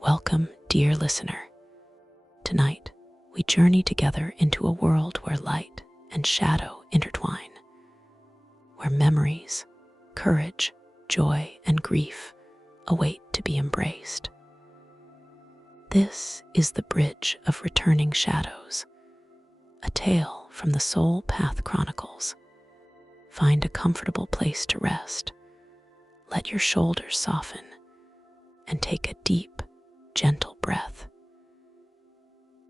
Welcome, dear listener. Tonight, we journey together into a world where light and shadow intertwine, where memories, courage, joy, and grief await to be embraced. This is the Bridge of Returning Shadows, a tale from the Soul Path Chronicles. Find a comfortable place to rest, let your shoulders soften, and take a deep, gentle breath.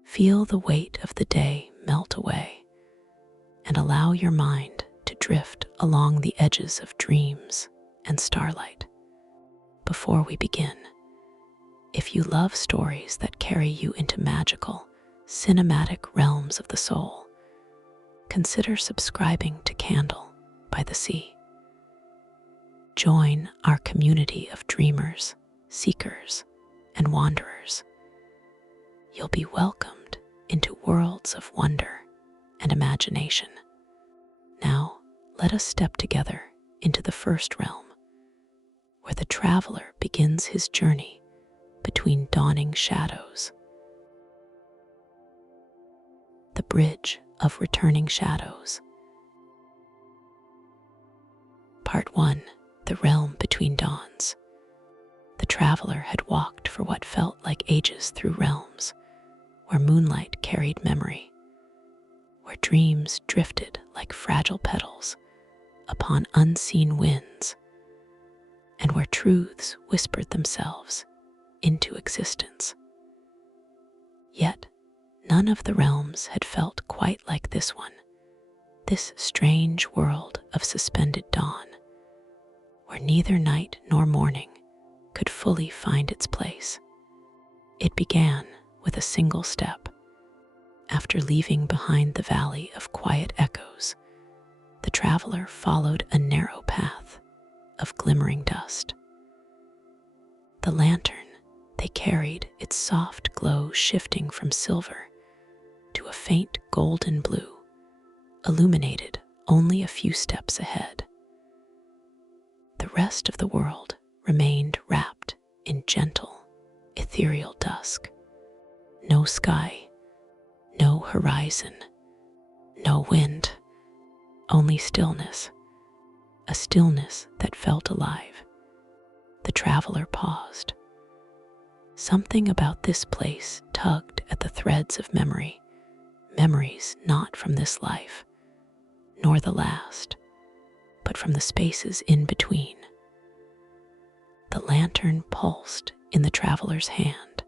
Feel the weight of the day melt away, and allow your mind to drift along the edges of dreams and starlight. Before we begin, if you love stories that carry you into magical, cinematic realms of the soul, consider subscribing to Candle by the Sea. Join our community of dreamers, seekers, and wanderers. You'll be welcomed into worlds of wonder and imagination. Now, let us step together into the first realm, where the traveler begins his journey between dawning shadows. The Bridge of Returning Shadows. Part 1. The Realm Between Dawns. The traveler had walked for what felt like ages through realms, where moonlight carried memory, where dreams drifted like fragile petals upon unseen winds, and where truths whispered themselves into existence. Yet, none of the realms had felt quite like this one, this strange world of suspended dawn, where neither night nor morning could fully find its place. It began with a single step. After leaving behind the valley of quiet echoes, the traveler followed a narrow path of glimmering dust. The lantern they carried, its soft glow shifting from silver to a faint golden blue, illuminated only a few steps ahead. The rest of the world remained wrapped in gentle, ethereal dusk. No sky, no horizon, no wind, only stillness, a stillness that felt alive. The traveler paused. Something about this place tugged at the threads of memory, memories not from this life, nor the last, but from the spaces in between. The lantern pulsed in the traveler's hand,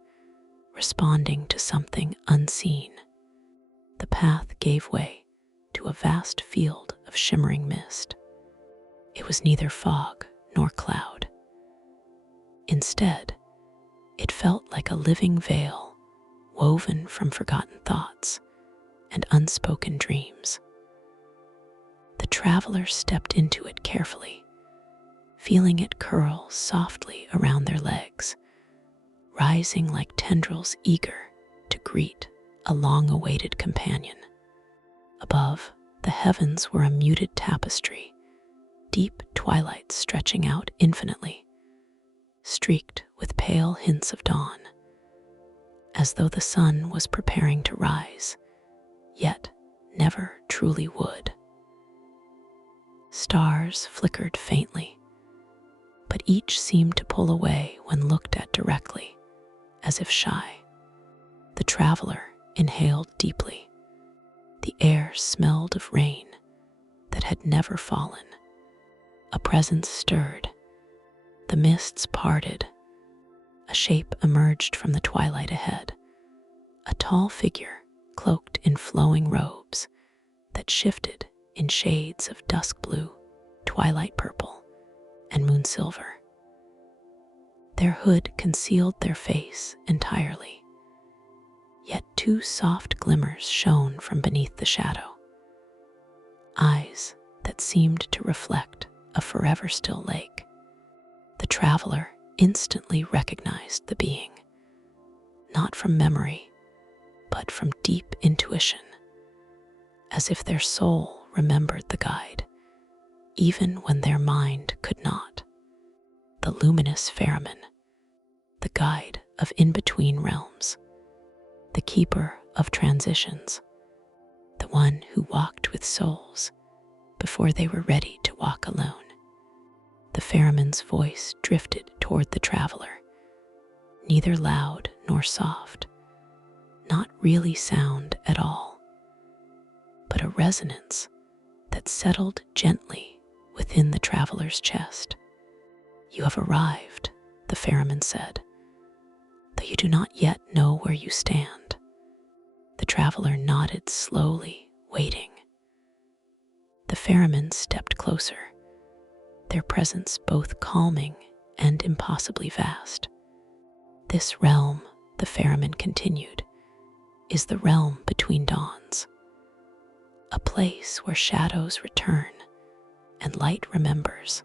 responding to something unseen. The path gave way to a vast field of shimmering mist. It was neither fog nor cloud. Instead, it felt like a living veil woven from forgotten thoughts and unspoken dreams. The traveler stepped into it carefully, feeling it curl softly around their legs, rising like tendrils eager to greet a long-awaited companion. Above, the heavens were a muted tapestry, deep twilight stretching out infinitely, streaked with pale hints of dawn, as though the sun was preparing to rise, yet never truly would. Stars flickered faintly, but each seemed to pull away when looked at directly, as if shy. The traveler inhaled deeply. The air smelled of rain that had never fallen. A presence stirred. The mists parted. A shape emerged from the twilight ahead. A tall figure cloaked in flowing robes that shifted in shades of dusk blue, twilight purple, and moon silver. Their hood concealed their face entirely, yet two soft glimmers shone from beneath the shadow. Eyes that seemed to reflect a forever still lake. The traveler instantly recognized the being, not from memory, but from deep intuition, as if their soul remembered the guide, even when their mind could not. The luminous ferryman, the guide of in-between realms, the keeper of transitions, the one who walked with souls before they were ready to walk alone. The ferryman's voice drifted toward the traveler, neither loud nor soft, not really sound at all, but a resonance that settled gently within the traveler's chest. "You have arrived," the ferryman said, "though you do not yet know where you stand." The traveler nodded slowly, waiting. The ferryman stepped closer, their presence both calming and impossibly vast. "This realm," the ferryman continued, "is the realm between dawns, a place where shadows return and light remembers."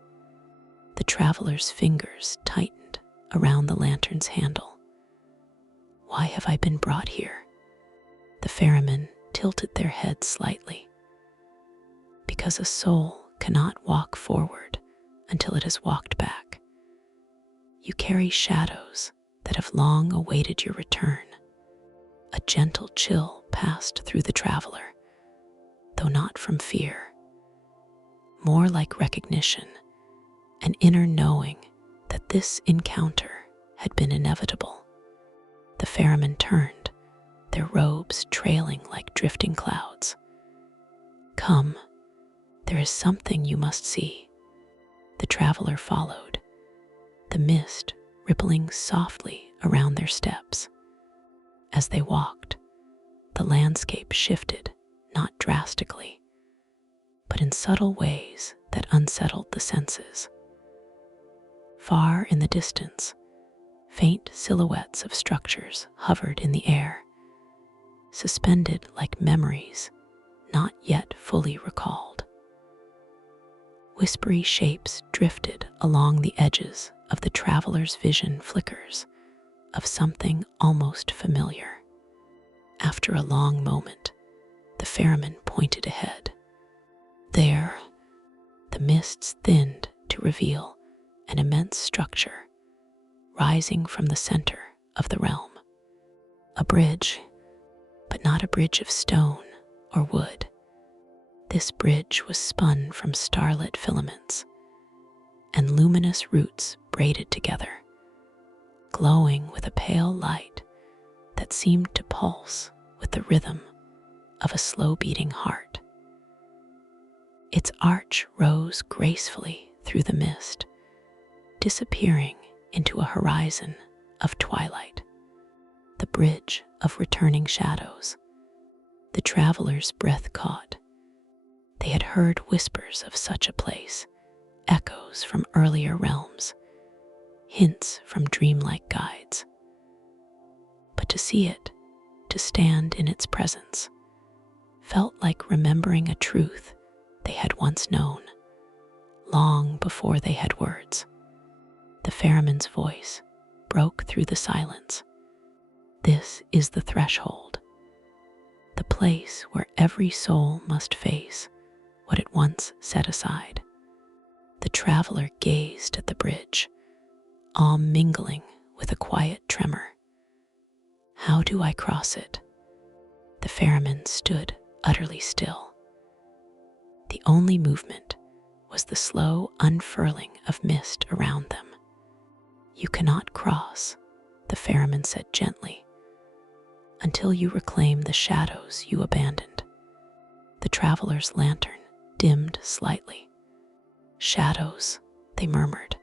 The traveler's fingers tightened around the lantern's handle. "Why have I been brought here?" The ferryman tilted their head slightly. "Because a soul cannot walk forward until it has walked back. You carry shadows that have long awaited your return." A gentle chill passed through the traveler, though not from fear, more like recognition, an inner knowing that this encounter had been inevitable. The ferryman turned, their robes trailing like drifting clouds. "Come, there is something you must see." The traveler followed, the mist rippling softly around their steps. As they walked, the landscape shifted, not drastically, but in subtle ways that unsettled the senses. Far in the distance, faint silhouettes of structures hovered in the air, suspended like memories not yet fully recalled. Whispery shapes drifted along the edges of the traveler's vision, flickers of something almost familiar. After a long moment, the ferryman pointed ahead. There, the mists thinned to reveal an immense structure rising from the center of the realm. A bridge, but not a bridge of stone or wood. This bridge was spun from starlit filaments and luminous roots braided together, glowing with a pale light that seemed to pulse with the rhythm of a slow-beating heart. Its arch rose gracefully through the mist, disappearing into a horizon of twilight, the bridge of returning shadows. The traveler's breath caught. They had heard whispers of such a place, echoes from earlier realms, hints from dreamlike guides. But to see it, to stand in its presence, felt like remembering a truth they had once known, long before they had words. The ferryman's voice broke through the silence. "This is the threshold, the place where every soul must face what it once set aside." The traveler gazed at the bridge, awe mingling with a quiet tremor. "How do I cross it?" The ferryman stood utterly still. The only movement was the slow unfurling of mist around them. "You cannot cross," the ferryman said gently, "until you reclaim the shadows you abandoned." The traveler's lantern dimmed slightly. "Shadows," they murmured.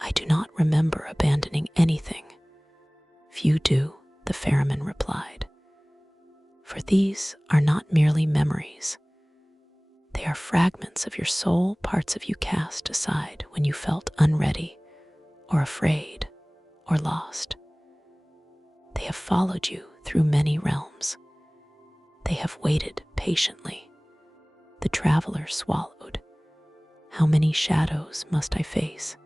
"I do not remember abandoning anything." "Few do," the ferryman replied, "for these are not merely memories. They are fragments of your soul, parts of you cast aside when you felt unready or afraid or lost. They have followed you through many realms. They have waited patiently." The traveler swallowed. "How many shadows must I face?"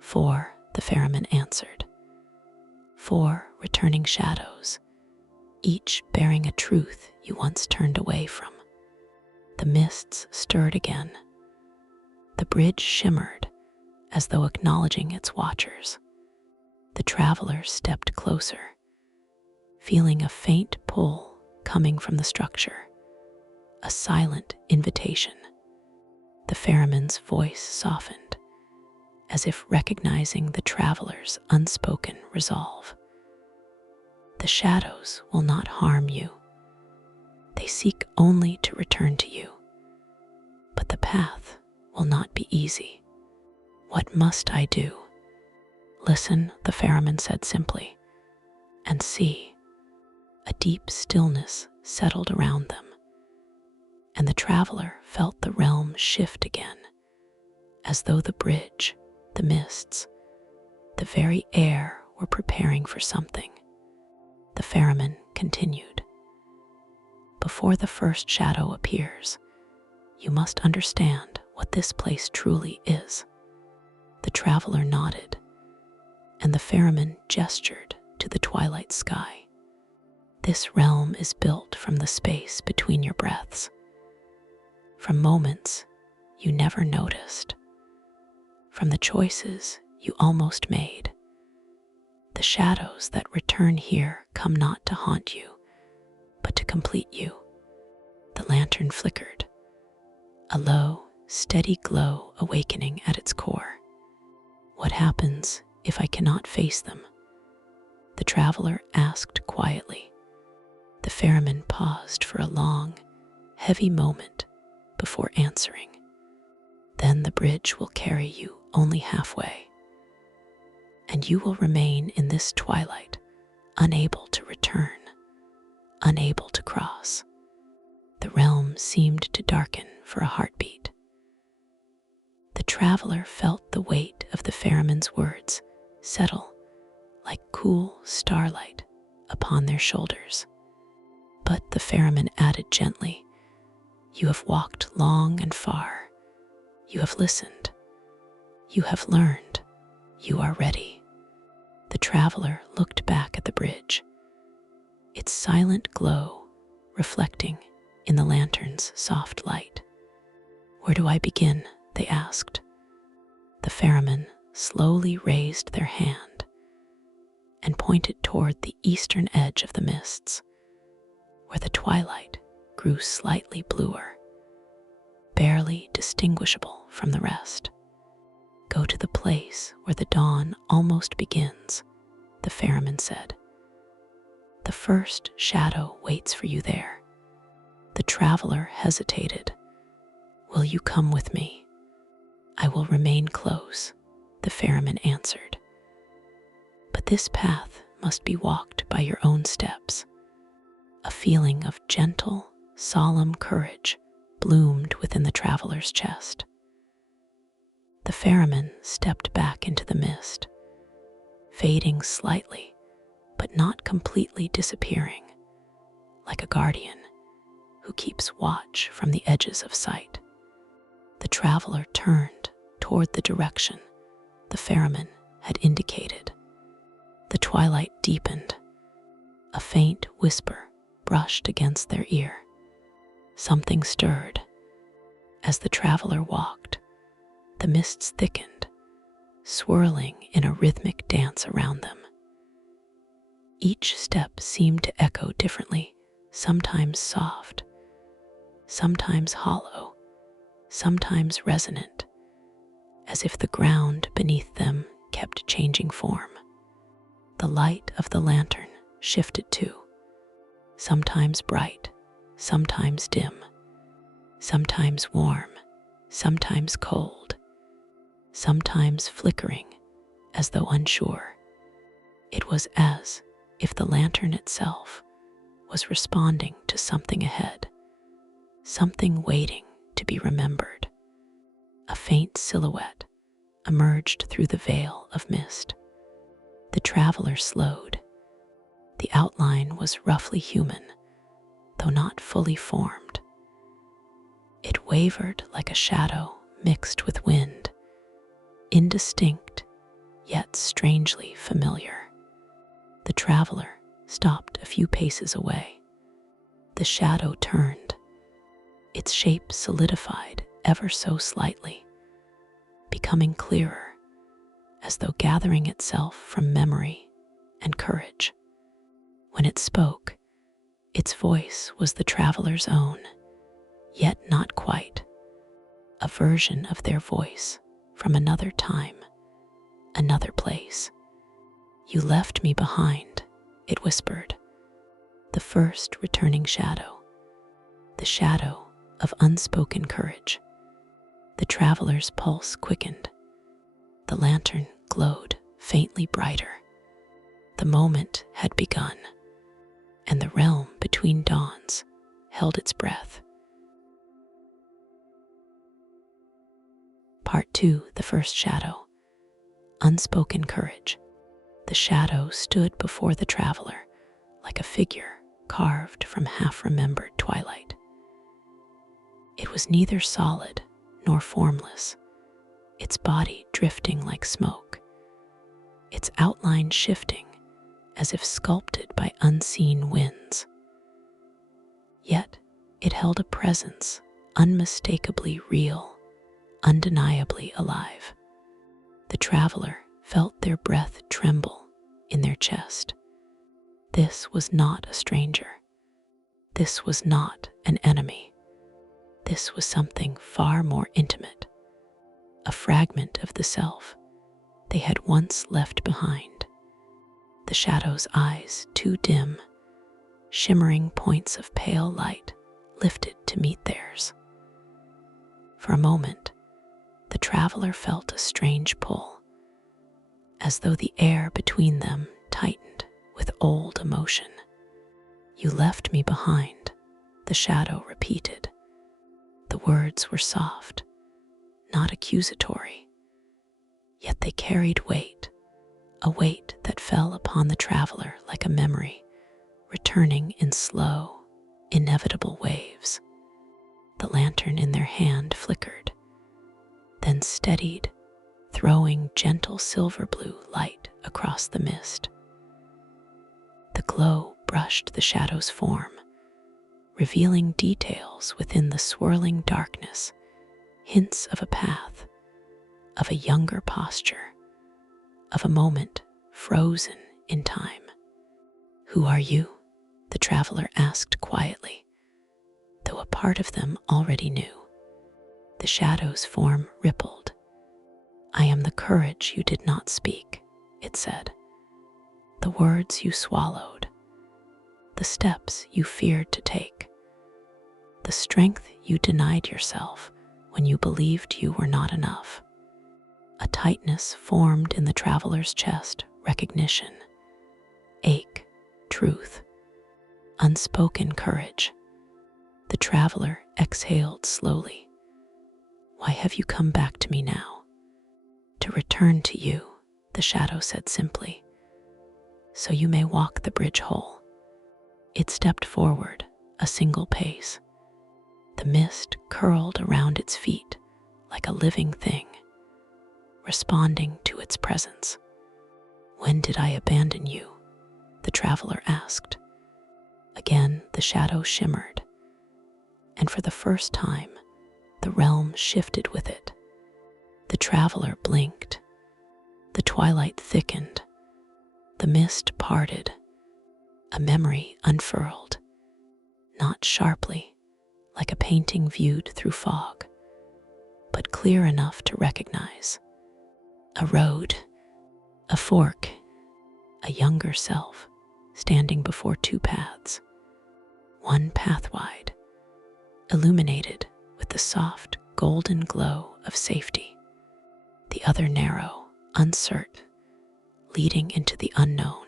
"4," the ferryman answered. "4 returning shadows, each bearing a truth you once turned away from." The mists stirred again. The bridge shimmered as though acknowledging its watchers. The traveler stepped closer, feeling a faint pull coming from the structure, a silent invitation. The ferryman's voice softened, as if recognizing the traveler's unspoken resolve. The shadows will not harm you. They seek only to return to you. But the path will not be easy. What must I do? Listen, the ferryman said simply, and see. A deep stillness settled around them, and the traveler felt the realm shift again, as though the bridge, the mists, the very air were preparing for something. The ferryman continued. Before the first shadow appears, you must understand what this place truly is. The traveler nodded, and the ferryman gestured to the twilight sky. This realm is built from the space between your breaths, from moments you never noticed, from the choices you almost made. The shadows that return here come not to haunt you, but to complete you. The lantern flickered, a low, steady glow awakening at its core. What happens if I cannot face them? The traveler asked quietly. The ferryman paused for a long, heavy moment before answering. Then the bridge will carry you only halfway, and you will remain in this twilight, unable to return, unable to cross. The realm seemed to darken for a heartbeat. The traveler felt the weight of the ferryman's words settle like cool starlight upon their shoulders. But the ferryman added gently, "You have walked long and far. You have listened. You have learned. You are ready." The traveler looked back at the bridge, its silent glow reflecting in the lantern's soft light. "Where do I begin?" they asked. The ferryman slowly raised their hand and pointed toward the eastern edge of the mists, where the twilight grew slightly bluer, barely distinguishable from the rest. "Go to the place where the dawn almost begins," the ferryman said. "The first shadow waits for you there." The traveler hesitated. "Will you come with me?" "I will remain close," the ferryman answered. "But this path must be walked by your own steps." A feeling of gentle, solemn courage bloomed within the traveler's chest. The ferryman stepped back into the mist, fading slightly, but not completely disappearing, like a guardian who keeps watch from the edges of sight. The traveler turned toward the direction the ferryman had indicated. The twilight deepened. A faint whisper brushed against their ear. Something stirred. As the traveler walked, the mists thickened, swirling in a rhythmic dance around them. Each step seemed to echo differently, sometimes soft, sometimes hollow, sometimes resonant, as if the ground beneath them kept changing form. The light of the lantern shifted too, sometimes bright, sometimes dim, sometimes warm, sometimes cold, sometimes flickering as though unsure. It was as if the lantern itself was responding to something ahead, something waiting to be remembered. A faint silhouette emerged through the veil of mist. The traveler slowed. The outline was roughly human, though not fully formed. It wavered like a shadow mixed with wind, indistinct yet strangely familiar. The traveler stopped a few paces away. The shadow turned, its shape solidified ever so slightly, becoming clearer as though gathering itself from memory and courage. When it spoke, its voice was the traveler's own, yet not quite, a version of their voice from another time, another place. "You left me behind," it whispered, the first returning shadow, the shadow of unspoken courage. The traveler's pulse quickened. The lantern glowed faintly brighter. The moment had begun, and the realm between dawns held its breath. Part 2, the first shadow. Unspoken courage. The shadow stood before the traveler like a figure carved from half-remembered twilight. It was neither solid nor formless, its body drifting like smoke, its outline shifting as if sculpted by unseen winds. Yet it held a presence unmistakably real, undeniably alive. The traveler felt their breath tremble in their chest. This was not a stranger. This was not an enemy. This was something far more intimate, a fragment of the self they had once left behind. The shadow's eyes, too dim, shimmering points of pale light, lifted to meet theirs. For a moment, the traveler felt a strange pull, as though the air between them tightened with old emotion. "You left me behind," the shadow repeated. The words were soft, not accusatory, yet they carried weight, a weight that fell upon the traveler like a memory, returning in slow, inevitable waves. The lantern in their hand flickered, then steadied, throwing gentle silver blue light across the mist. The glow brushed the shadow's form, revealing details within the swirling darkness, hints of a path, of a younger posture, of a moment frozen in time. "Who are you?" the traveler asked quietly, though a part of them already knew. The shadow's form rippled. "I am the courage you did not speak," it said. "The words you swallowed, the steps you feared to take, the strength you denied yourself when you believed you were not enough." A tightness formed in the traveler's chest, recognition, ache, truth, unspoken courage. The traveler exhaled slowly. "Why have you come back to me now?" "To return to you," the shadow said simply, "so you may walk the bridge whole." It stepped forward a single pace. The mist curled around its feet like a living thing, responding to its presence. "When did I abandon you?" the traveler asked. Again the shadow shimmered, and for the first time the realm shifted with it. The traveler blinked. The twilight thickened. The mist parted. A memory unfurled, not sharply, like a painting viewed through fog, but clear enough to recognize. A road, a fork, a younger self standing before two paths, one path wide, illuminated with the soft golden glow of safety, the other narrow, uncertain, leading into the unknown.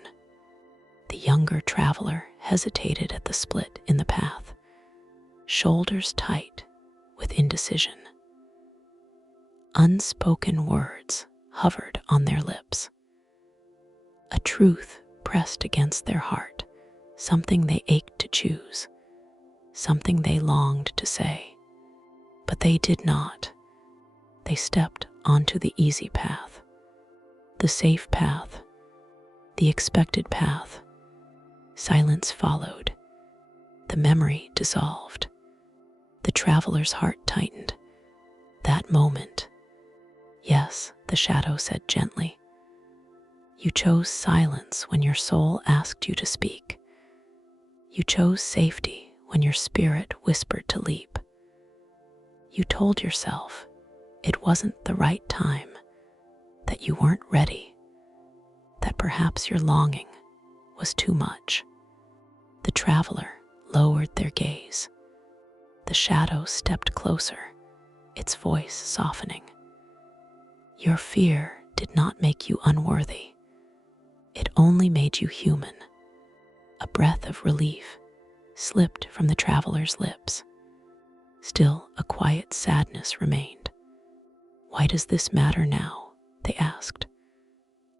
The younger traveler hesitated at the split in the path, shoulders tight with indecision. Unspoken words hovered on their lips. A truth pressed against their heart, something they ached to choose, something they longed to say. But they did not. They stepped onto the easy path, the safe path, the expected path. Silence followed. The memory dissolved. The traveler's heart tightened. That moment. "Yes," the shadow said gently. You chose silence when your soul asked you to speak. You chose safety when your spirit whispered to leap. You told yourself it wasn't the right time, that you weren't ready, that perhaps your longing was too much. The traveler lowered their gaze. The shadow stepped closer, its voice softening. Your fear did not make you unworthy. It only made you human. A breath of relief slipped from the traveler's lips. Still, a quiet sadness remained. Why does this matter now? They asked.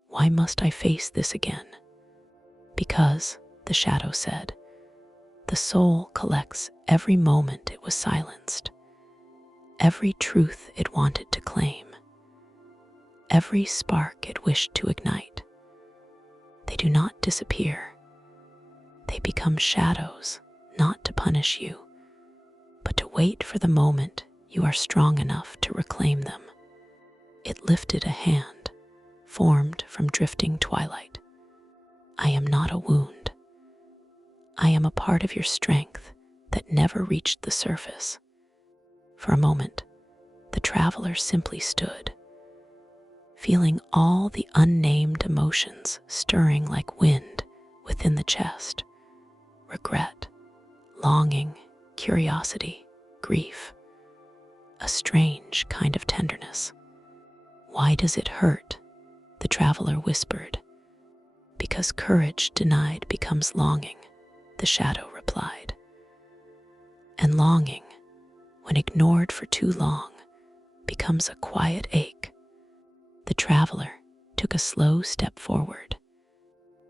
Why must I face this again? Because, the shadow said, the soul collects every moment it was silenced, every truth it wanted to claim, every spark it wished to ignite. They do not disappear. They become shadows, not to punish you, but to wait for the moment you are strong enough to reclaim them. It lifted a hand, formed from drifting twilight. I am not a wound. I am a part of your strength that never reached the surface. For a moment, the traveler simply stood, feeling all the unnamed emotions stirring like wind within the chest. Regret, longing, curiosity, grief, a strange kind of tenderness. Why does it hurt? The traveler whispered. Because courage denied becomes longing, the shadow replied. And longing, when ignored for too long, becomes a quiet ache. The traveler took a slow step forward.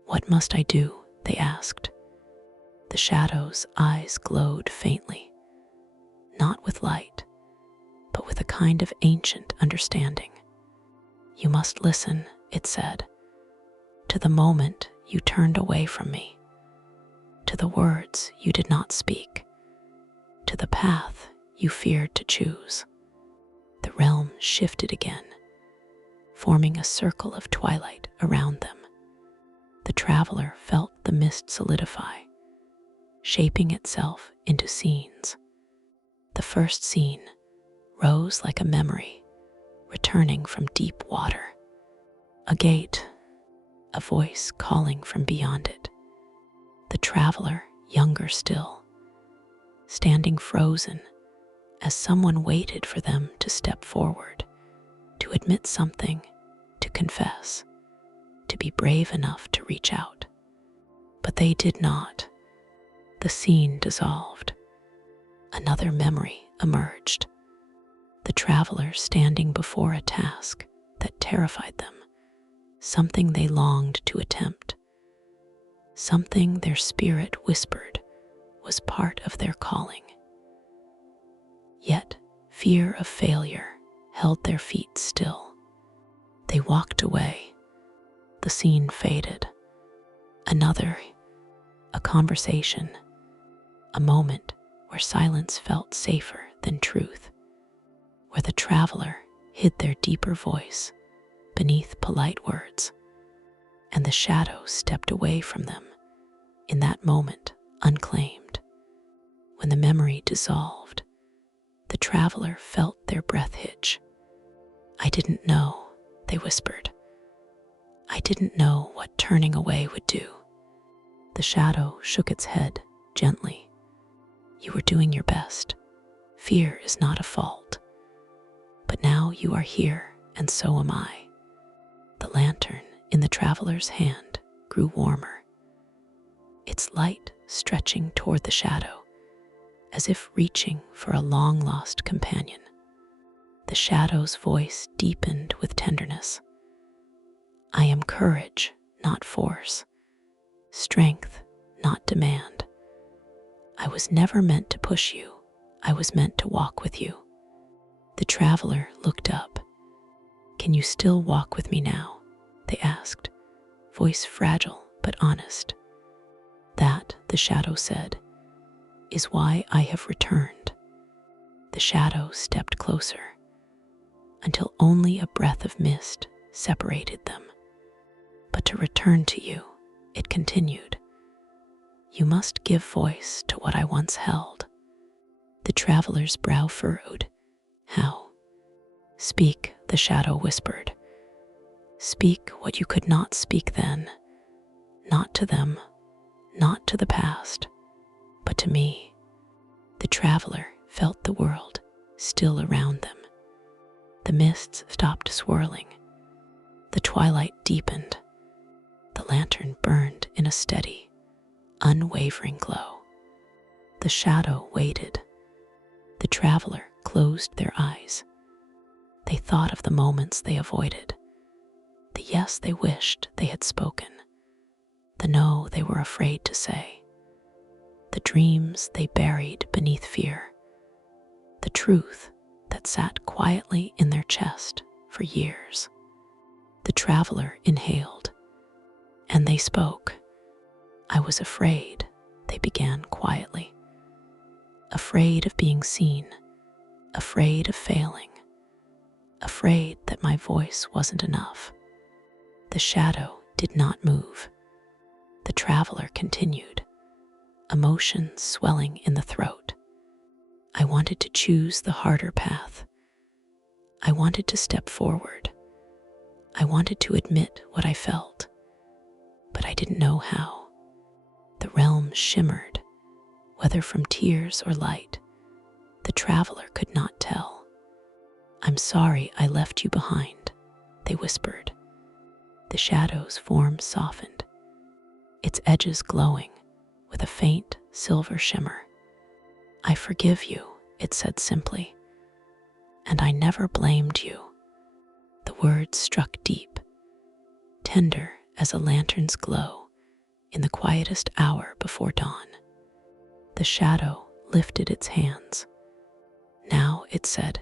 What must I do? They asked. The shadow's eyes glowed faintly, not with light, but with a kind of ancient understanding. You must listen, it said, to the moment you turned away from me, to the words you did not speak, to the path you feared to choose. The realm shifted again, forming a circle of twilight around them. The traveler felt the mist solidify, shaping itself into scenes. The first scene rose like a memory, returning from deep water. A gate, a voice calling from beyond it. The traveler, younger still, standing frozen as someone waited for them to step forward, to admit something, to confess, to be brave enough to reach out. But they did not. The scene dissolved. Another memory emerged. The traveler standing before a task that terrified them, something they longed to attempt, something their spirit whispered was part of their calling. Yet fear of failure held their feet still. They walked away. The scene faded. Another, a conversation, a moment where silence felt safer than truth, where the traveler hid their deeper voice beneath polite words, and the shadow stepped away from them in that moment unclaimed. When the memory dissolved, the traveler felt their breath hitch. I didn't know, they whispered. I didn't know what turning away would do. The shadow shook its head gently. You were doing your best. Fear is not a fault. But now you are here, and so am I. The lantern in the traveler's hand grew warmer, its light stretching toward the shadow, as if reaching for a long-lost companion. The shadow's voice deepened with tenderness. I am courage, not force. Strength, not demand. I was never meant to push you. I was meant to walk with you. The traveler looked up. Can you still walk with me now? They asked, voice fragile but honest. That, the shadow said, is why I have returned. The shadow stepped closer, until only a breath of mist separated them. But to return to you, it continued. You must give voice to what I once held. The traveler's brow furrowed. How? Speak, the shadow whispered. Speak what you could not speak then. Not to them, not to the past, but to me. The traveler felt the world still around them. The mists stopped swirling. The twilight deepened. The lantern burned in a steady, unwavering glow. The shadow waited. The traveler closed their eyes. They thought of the moments they avoided, the yes they wished they had spoken, the no they were afraid to say, the dreams they buried beneath fear, the truth that sat quietly in their chest for years. The traveler inhaled, and they spoke. I was afraid, they began quietly. Afraid of being seen, afraid of failing, afraid that my voice wasn't enough. The shadow did not move. The traveler continued, emotions swelling in the throat. I wanted to choose the harder path. I wanted to step forward. I wanted to admit what I felt, but I didn't know how. The realm shimmered, whether from tears or light. The traveler could not tell. I'm sorry I left you behind, they whispered. The shadow's form softened, its edges glowing with a faint silver shimmer. I forgive you, it said simply, and I never blamed you. The words struck deep, tender as a lantern's glow in the quietest hour before dawn. The shadow lifted its hands. Now, it said,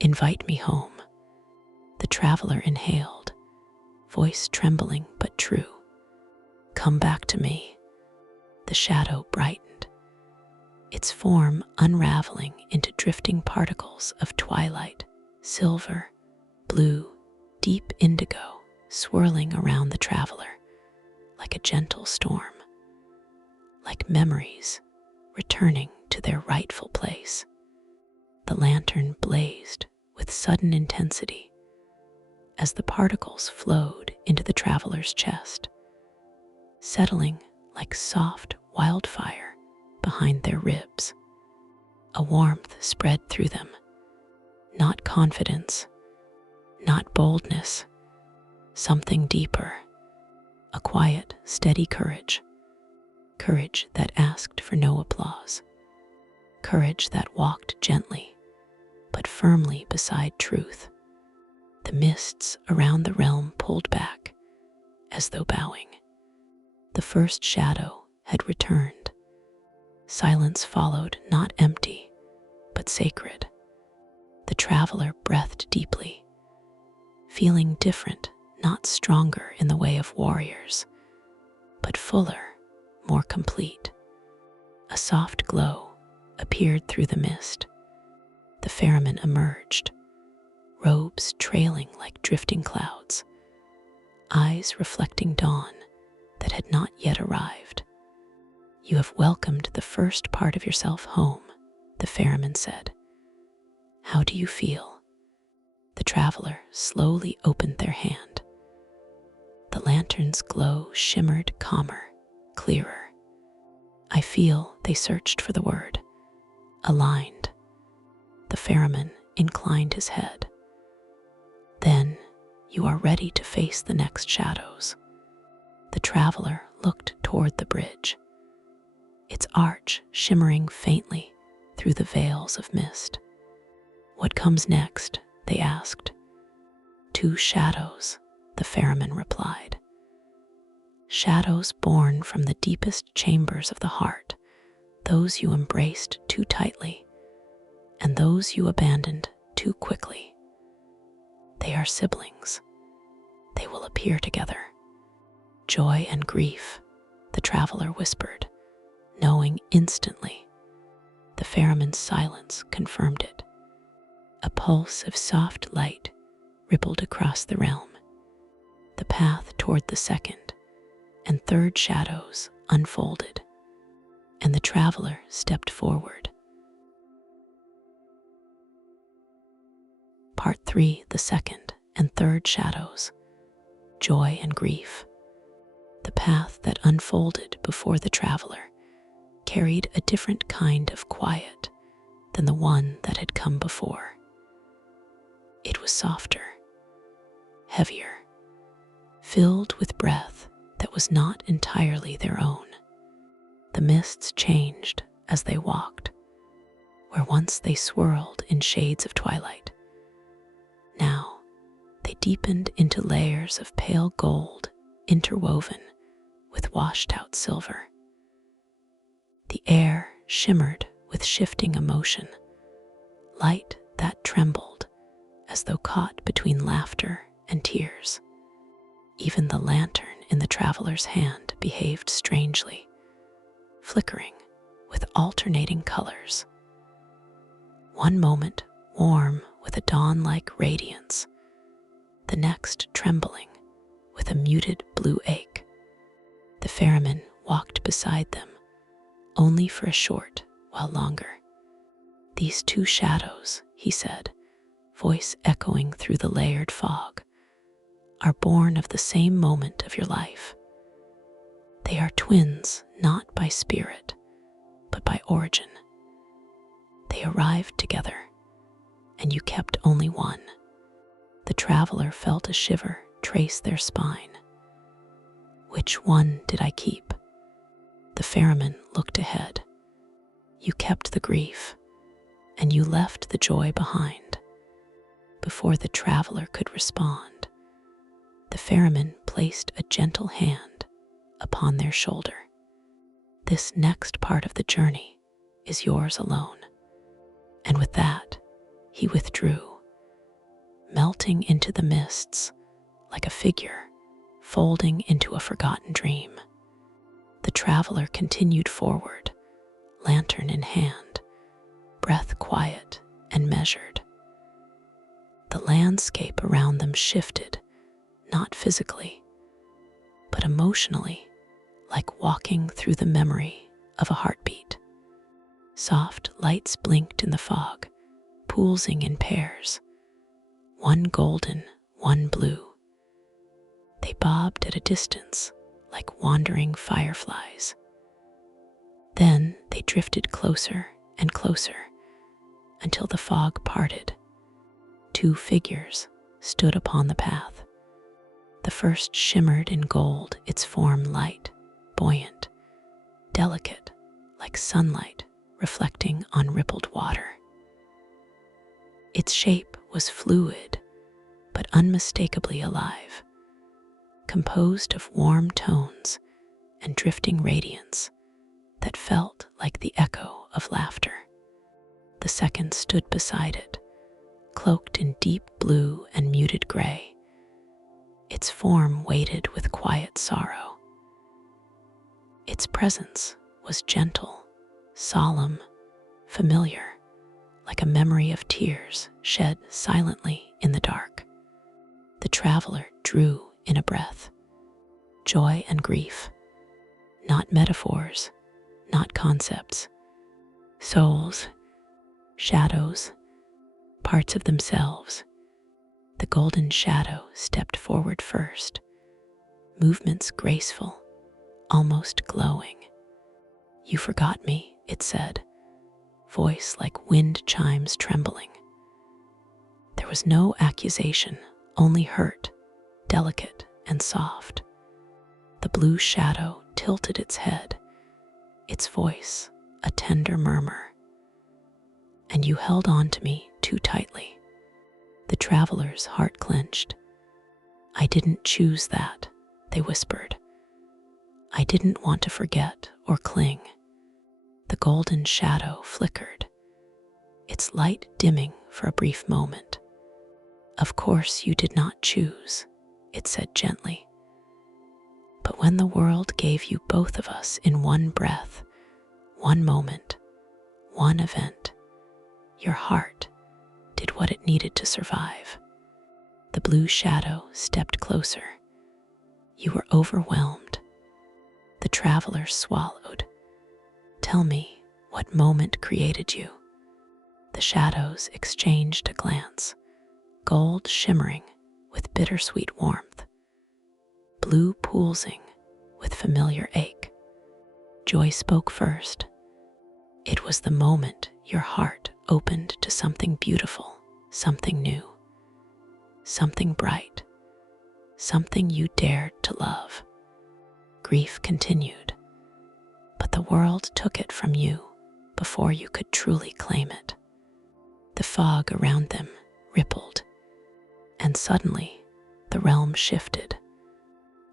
invite me home. The traveler inhaled, voice trembling but true. Come back to me. The shadow brightened, its form unraveling into drifting particles of twilight, silver, blue, deep indigo, swirling around the traveler like a gentle storm, like memories returning to their rightful place. The lantern blazed with sudden intensity as the particles flowed into the traveler's chest, settling like soft wildfire behind their ribs. A warmth spread through them, not confidence, not boldness, something deeper, a quiet, steady courage, courage that asked for no applause, courage that walked gently but firmly beside truth. The mists around the realm pulled back, as though bowing. The first shadow had returned. Silence followed, not empty, but sacred. The traveler breathed deeply, feeling different, not stronger in the way of warriors, but fuller, more complete. A soft glow appeared through the mist. The ferryman emerged, robes trailing like drifting clouds, eyes reflecting dawn that had not yet arrived. You have welcomed the first part of yourself home, the ferryman said. How do you feel? The traveler slowly opened their hand. The lantern's glow shimmered calmer, clearer. I feel, they searched for the word, aligned. The ferryman inclined his head. Then you are ready to face the next shadows. The traveler looked toward the bridge, its arch shimmering faintly through the veils of mist. What comes next? They asked. 2 shadows, the ferryman replied. Shadows born from the deepest chambers of the heart, those you embraced too tightly, and those you abandoned too quickly. They are siblings. They will appear together. Joy and grief, the traveler whispered, knowing instantly. The ferryman's silence confirmed it. A pulse of soft light rippled across the realm. The path toward the second, and third shadows unfolded, and the traveler stepped forward. Part 3, the second and third shadows, joy and grief. The path that unfolded before the traveler carried a different kind of quiet than the one that had come before. It was softer, heavier, filled with breath that was not entirely their own. The mists changed as they walked. Where once they swirled in shades of twilight, now they deepened into layers of pale gold interwoven with washed-out silver. The air shimmered with shifting emotion, light that trembled as though caught between laughter and tears. Even the lantern in the traveler's hand behaved strangely, flickering with alternating colors. One moment warm with a dawn-like radiance, the next trembling with a muted blue ache. The ferryman walked beside them, only for a short while longer. "These two shadows," he said, voice echoing through the layered fog, "are born of the same moment of your life. They are twins not by spirit, but by origin. They arrived together, and you kept only one." The traveler felt a shiver trace their spine. "Which one did I keep?" The ferryman looked ahead. "You kept the grief, and you left the joy behind." Before the traveler could respond, the ferryman placed a gentle hand upon their shoulder. "This next part of the journey is yours alone." And with that, he withdrew, melting into the mists like a figure folding into a forgotten dream. The traveler continued forward, lantern in hand, breath quiet and measured. The landscape around them shifted, not physically, but emotionally, like walking through the memory of a heartbeat. Soft lights blinked in the fog, pulsing in pairs, one golden, one blue. They bobbed at a distance like wandering fireflies. Then they drifted closer and closer until the fog parted. Two figures stood upon the path. The first shimmered in gold, its form light, buoyant, delicate, like sunlight reflecting on rippled water. Its shape was fluid, but unmistakably alive, composed of warm tones and drifting radiance that felt like the echo of laughter. The second stood beside it, cloaked in deep blue and muted gray, its form weighted with quiet sorrow. Its presence was gentle, solemn, familiar, like a memory of tears shed silently in the dark. The traveler drew in a breath. Joy and grief, not metaphors, not concepts. Souls, shadows, parts of themselves. The golden shadow stepped forward first, movements graceful, almost glowing. "You forgot me," it said, voice like wind chimes trembling. There was no accusation, only hurt, delicate and soft. The blue shadow tilted its head, its voice a tender murmur. "And you held on to me too tightly." The traveler's heart clenched. "I didn't choose that," they whispered. "I didn't want to forget or cling." The golden shadow flickered, its light dimming for a brief moment. "Of course you did not choose," it said gently. "But when the world gave you both of us in one breath, one moment, one event, your heart did what it needed to survive." The blue shadow stepped closer. "You were overwhelmed, traveler swallowed. Tell me what moment created you. The shadows exchanged a glance, gold shimmering with bittersweet warmth, blue pulsing with familiar ache. Joy spoke first. It was the moment your heart opened to something beautiful, something new, something bright, something you dared to love. Grief continued, but the world took it from you before you could truly claim it. The fog around them rippled, and suddenly the realm shifted.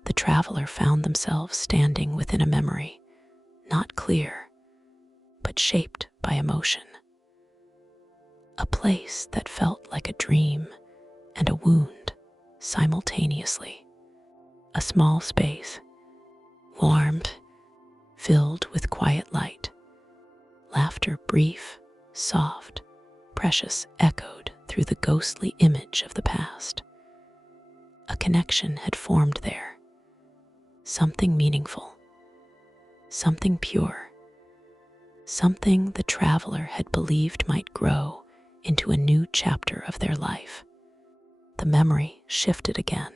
The traveler found themselves standing within a memory, not clear, but shaped by emotion. A place that felt like a dream and a wound simultaneously. A small space, warmed, filled with quiet light. Laughter brief, soft, precious echoed through the ghostly image of the past. A connection had formed there. Something meaningful, something pure, something the traveler had believed might grow into a new chapter of their life. The memory shifted again.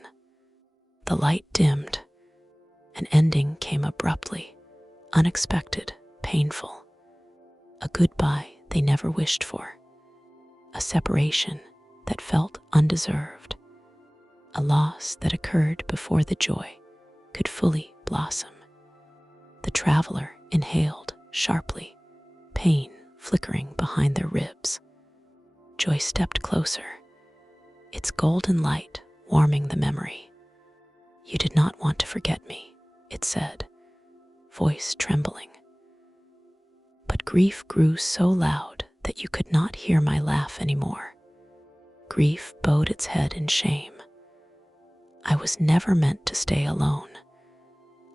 The light dimmed. An ending came abruptly, unexpected, painful. A goodbye they never wished for. A separation that felt undeserved. A loss that occurred before the joy could fully blossom. The traveler inhaled sharply, pain flickering behind their ribs. Joy stepped closer, its golden light warming the memory. You did not want to forget me, it said, voice trembling. But grief grew so loud that you could not hear my laugh anymore. Grief bowed its head in shame. I was never meant to stay alone.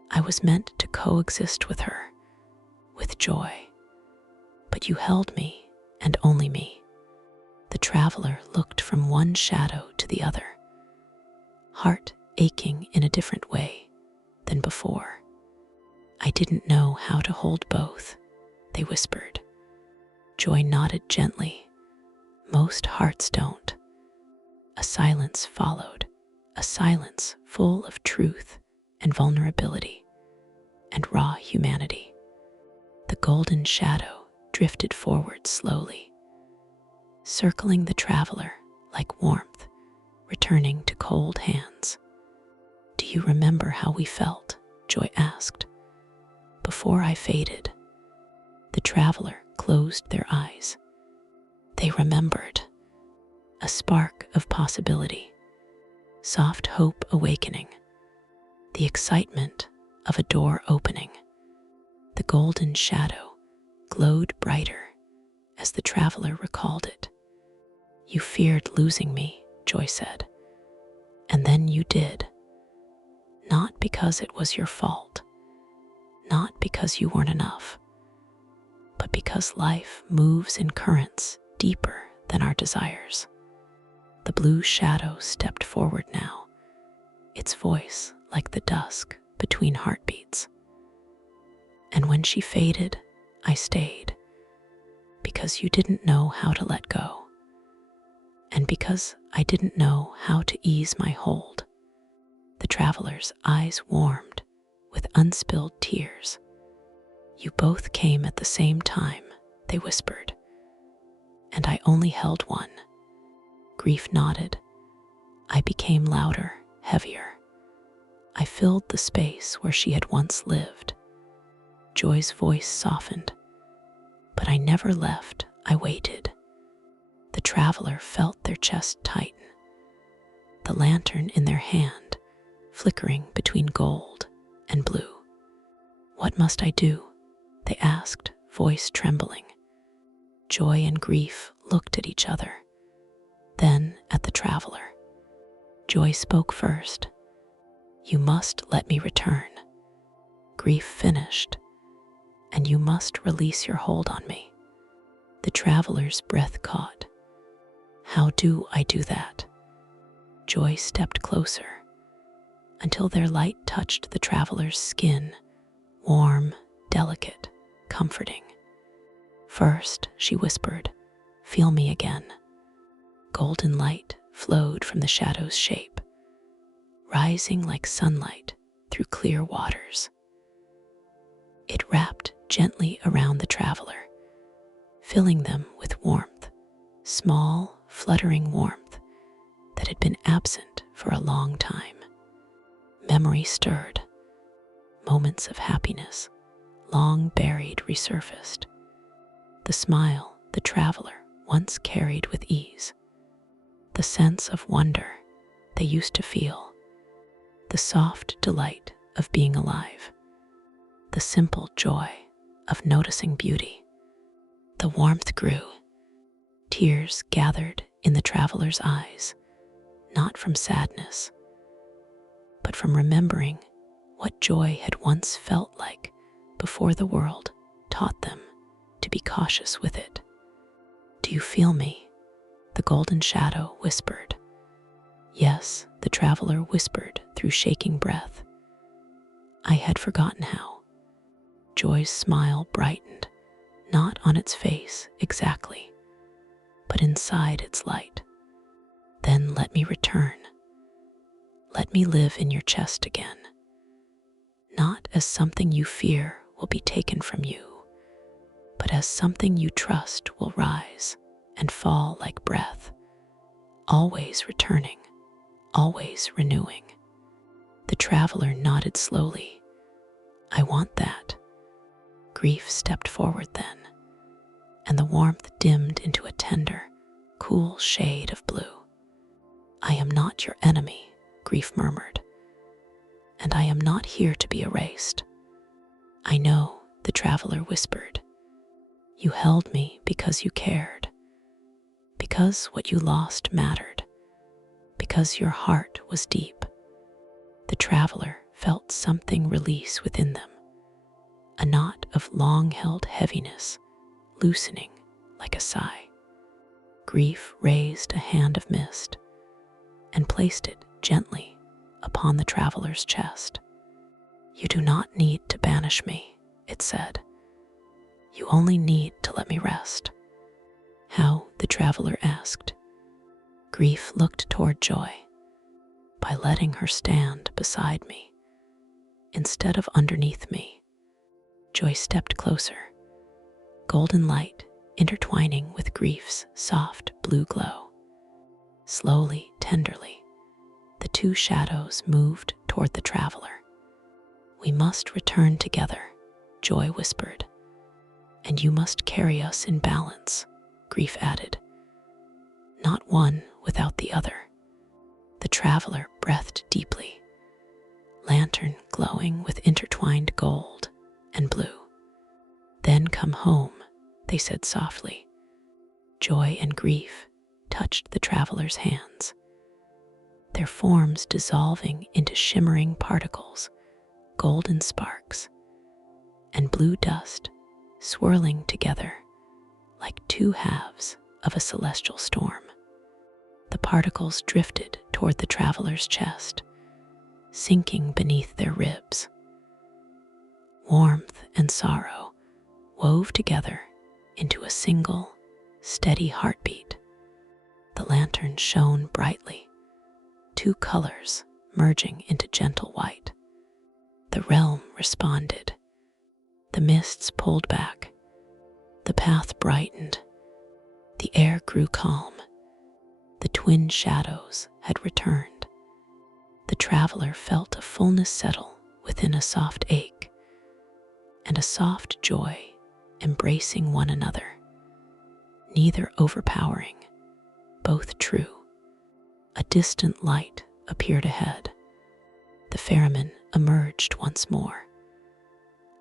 I was meant to coexist with her, with joy. But you held me, and only me. The traveler looked from one shadow to the other, heart aching in a different way than before. I didn't know how to hold both, they whispered. Joy nodded gently. Most hearts don't. A silence followed, a silence full of truth and vulnerability and raw humanity. The golden shadow drifted forward slowly, circling the traveler like warmth, returning to cold hands. Do you remember how we felt? Joy asked. Before I faded. The traveler closed their eyes. They remembered. A spark of possibility, soft hope awakening, the excitement of a door opening. The golden shadow glowed brighter as the traveler recalled it. You feared losing me, Joy said, and then you did. Not because it was your fault, not because you weren't enough, but because life moves in currents deeper than our desires. The blue shadow stepped forward now, its voice like the dusk between heartbeats. And when she faded, I stayed, because you didn't know how to let go, and because I didn't know how to ease my hold. The traveler's eyes warmed with unspilled tears. You both came at the same time, they whispered, and I only held one. Grief nodded. I became louder, heavier. I filled the space where she had once lived. Joy's voice softened, but I never left. I waited. The traveler felt their chest tighten, the lantern in their hand flickering between gold and blue. What must I do? They asked, voice trembling. Joy and grief looked at each other, then at the traveler. Joy spoke first. You must let me return. Grief finished, and you must release your hold on me. The traveler's breath caught. How do I do that? Joy stepped closer until their light touched the traveler's skin, warm, delicate, comforting. First, she whispered, "Feel me again." Golden light flowed from the shadow's shape, rising like sunlight through clear waters. It wrapped gently around the traveler, filling them with warmth, small, fluttering warmth that had been absent for a long time. Memory stirred. Moments of happiness, long buried, resurfaced. The smile the traveler once carried with ease. The sense of wonder they used to feel. The soft delight of being alive. The simple joy of noticing beauty. The warmth grew. Tears gathered in the traveler's eyes, not from sadness, but from remembering what joy had once felt like before the world taught them to be cautious with it. "Do you feel me?" the golden shadow whispered. "Yes," the traveler whispered through shaking breath. "I had forgotten how." Joy's smile brightened, not on its face exactly, but inside its light. "Then let me return. Let me live in your chest again. Not as something you fear will be taken from you, but as something you trust will rise and fall like breath, always returning, always renewing." The traveler nodded slowly. "I want that." Grief stepped forward then, and the warmth dimmed into a tender, cool shade of blue. "I am not your enemy," Grief murmured, "and I am not here to be erased." "I know," the traveler whispered. "You held me because you cared, because what you lost mattered, because your heart was deep." The traveler felt something release within them, a knot of long-held heaviness loosening like a sigh. Grief raised a hand of mist and placed it gently upon the traveler's chest. "You do not need to banish me," it said. "You only need to let me rest." "How?" the traveler asked. Grief looked toward Joy. "By letting her stand beside me, instead of underneath me." Joy stepped closer, golden light intertwining with Grief's soft blue glow. Slowly, tenderly, the two shadows moved toward the traveler. "We must return together," Joy whispered. "And you must carry us in balance," Grief added. "Not one without the other." The traveler breathed deeply, lantern glowing with intertwined gold and blue. "Then come home," they said softly. Joy and Grief touched the traveler's hands, their forms dissolving into shimmering particles, golden sparks, and blue dust swirling together like two halves of a celestial storm. The particles drifted toward the traveler's chest, sinking beneath their ribs. Warmth and sorrow wove together into a single, steady heartbeat. The lantern shone brightly, two colors merging into gentle white. The realm responded. The mists pulled back. The path brightened. The air grew calm. The twin shadows had returned. The traveler felt a fullness settle within a soft ache, and a soft joy embracing one another, neither overpowering, both true. A distant light appeared ahead. The ferryman emerged once more,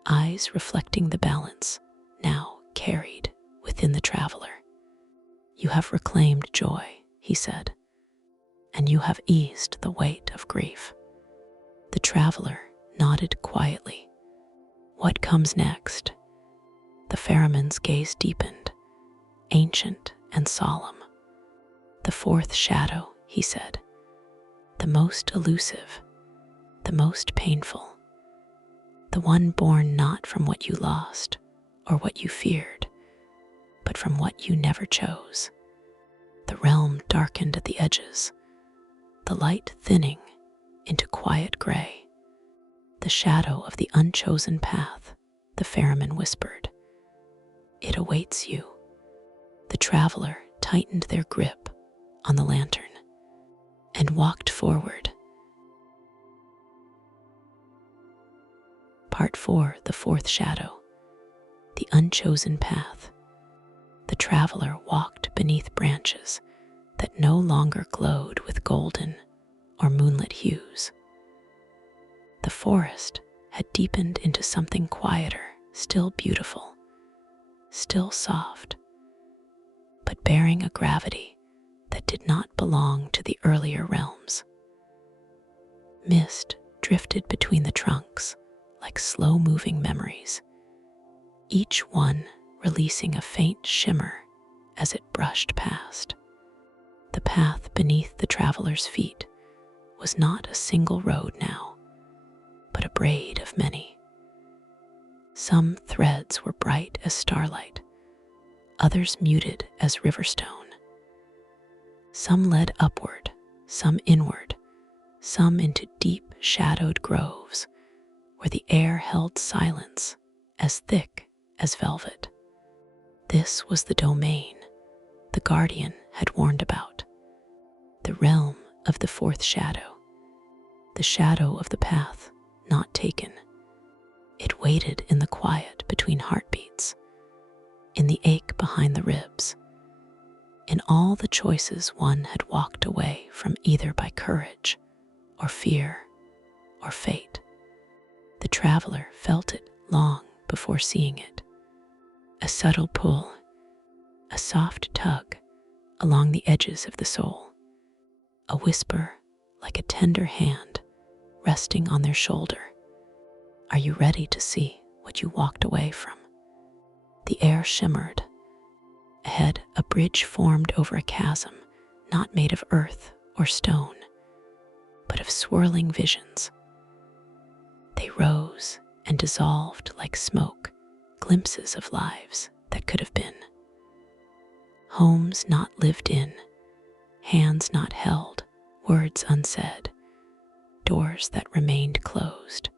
eyes reflecting the balance now carried within the traveler. "You have reclaimed joy," he said, "and you have eased the weight of grief." The traveler nodded quietly. "What comes next?" The ferryman's gaze deepened, ancient and solemn. "The fourth shadow," he said, "the most elusive, the most painful, the one born not from what you lost or what you feared, but from what you never chose. The realm darkened at the edges, the light thinning into quiet gray. The shadow of the unchosen path, the ferryman whispered. It awaits you. The traveler tightened their grip on the lantern and walked forward. Part 4, the fourth shadow, the unchosen path. The traveler walked beneath branches that no longer glowed with golden or moonlit hues. The forest had deepened into something quieter, still beautiful, still soft, but bearing a gravity that did not belong to the earlier realms. Mist drifted between the trunks like slow-moving memories, each one releasing a faint shimmer as it brushed past. The path beneath the traveler's feet was not a single road now, but a braid of many. Some threads were bright as starlight, others muted as riverstone. Some led upward, some inward, some into deep shadowed groves where the air held silence as thick as velvet. This was the domain the guardian had warned about, the realm of the fourth shadow, the shadow of the path not taken. It waited in the quiet between heartbeats, in the ache behind the ribs, in all the choices one had walked away from either by courage or fear or fate. The traveler felt it long before seeing it. A subtle pull, a soft tug along the edges of the soul, a whisper like a tender hand resting on their shoulder. Are you ready to see what you walked away from? The air shimmered. Ahead, a bridge formed over a chasm not made of earth or stone, but of swirling visions. They rose and dissolved like smoke, glimpses of lives that could have been. Homes not lived in, hands not held, words unsaid, doors that remained closed.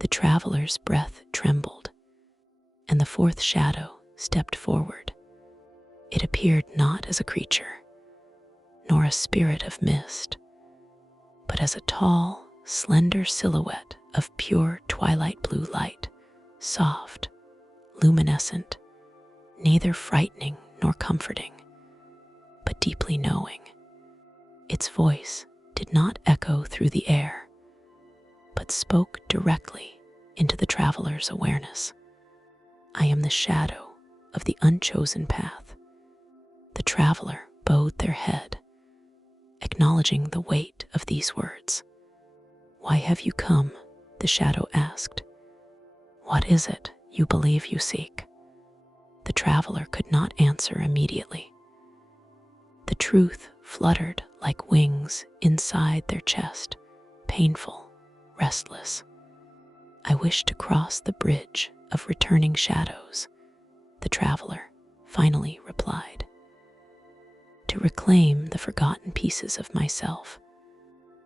The traveler's breath trembled, and the fourth shadow stepped forward. It appeared not as a creature, nor a spirit of mist, but as a tall, slender silhouette of pure twilight blue light, soft, luminescent, neither frightening nor comforting, but deeply knowing. Its voice did not echo through the air, but spoke directly into the traveler's awareness. I am the shadow of the unchosen path. The traveler bowed their head, acknowledging the weight of these words. Why have you come? The shadow asked. What is it you believe you seek? The traveler could not answer immediately. The truth fluttered like wings inside their chest, painful, restless. I wish to cross the bridge of returning shadows, the traveler finally replied. To reclaim the forgotten pieces of myself.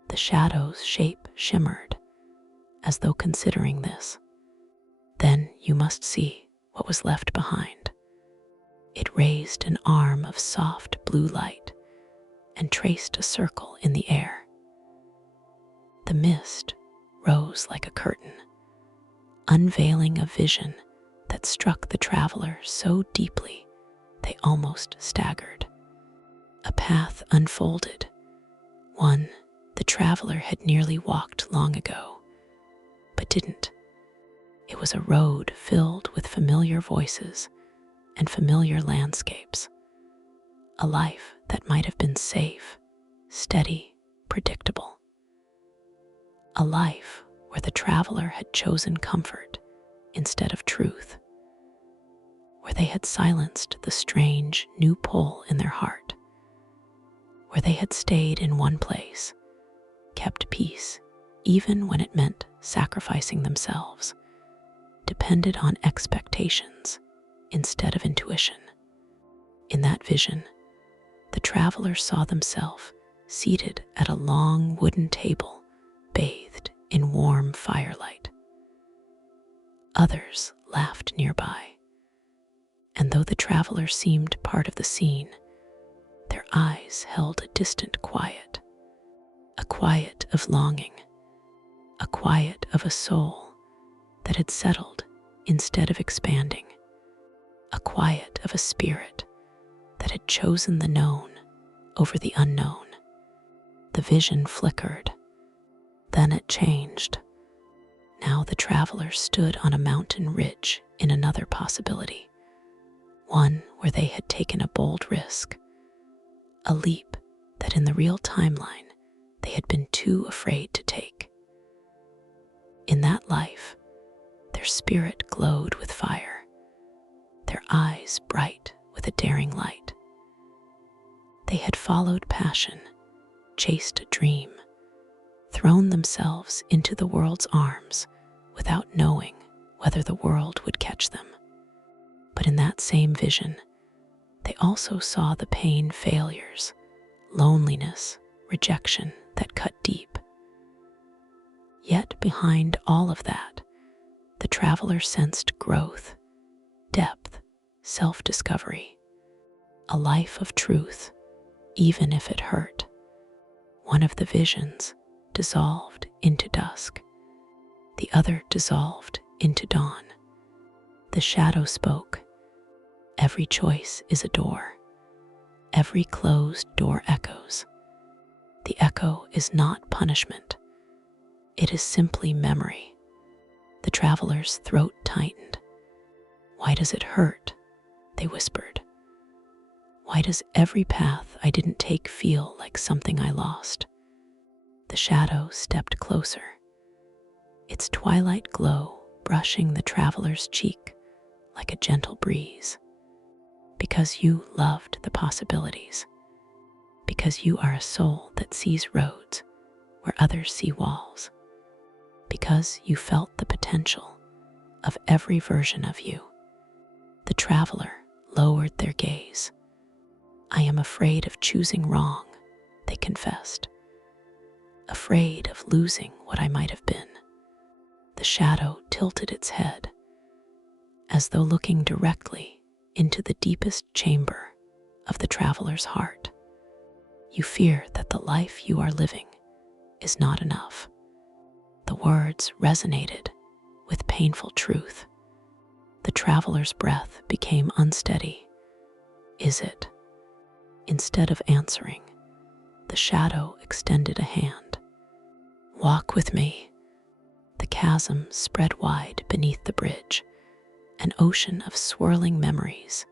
The shadow's shape shimmered, as though considering this. Then you must see what was left behind. It raised an arm of soft blue light and traced a circle in the air. The mist rose like a curtain, unveiling a vision that struck the traveler so deeply they almost staggered. A path unfolded, one the traveler had nearly walked long ago, but didn't. It was a road filled with familiar voices and familiar landscapes, a life that might have been safe, steady, predictable. A life where the traveler had chosen comfort instead of truth, where they had silenced the strange new pull in their heart, where they had stayed in one place, kept peace even when it meant sacrificing themselves, depended on expectations instead of intuition. In that vision, the traveler saw themselves seated at a long wooden table bathed in warm firelight. Others laughed nearby, and though the traveler seemed part of the scene, their eyes held a distant quiet, a quiet of longing, a quiet of a soul that had settled instead of expanding, a quiet of a spirit that had chosen the known over the unknown. The vision flickered, then it changed. Now the traveler stood on a mountain ridge in another possibility, one where they had taken a bold risk, a leap that in the real timeline they had been too afraid to take. In that life, their spirit glowed with fire, their eyes bright with a daring light. They had followed passion, chased a dream, thrown themselves into the world's arms without knowing whether the world would catch them. But in that same vision, they also saw the pain, failures, loneliness, rejection that cut deep. Yet behind all of that, the traveler sensed growth, depth, self-discovery, a life of truth, even if it hurt. One of the visions dissolved into dusk. The other dissolved into dawn. The shadow spoke. Every choice is a door. Every closed door echoes. The echo is not punishment. It is simply memory. The traveler's throat tightened. Why does it hurt? They whispered. Why does every path I didn't take feel like something I lost? The shadow stepped closer, its twilight glow brushing the traveler's cheek like a gentle breeze. Because you loved the possibilities. Because you are a soul that sees roads where others see walls. Because you felt the potential of every version of you. The traveler lowered their gaze. I am afraid of choosing wrong, they confessed. Afraid of losing what I might have been. The shadow tilted its head, as though looking directly into the deepest chamber of the traveler's heart. You fear that the life you are living is not enough. The words resonated with painful truth. The traveler's breath became unsteady. Is it? Instead of answering, the shadow extended a hand. Walk with me. The chasm spread wide beneath the bridge, an ocean of swirling memories,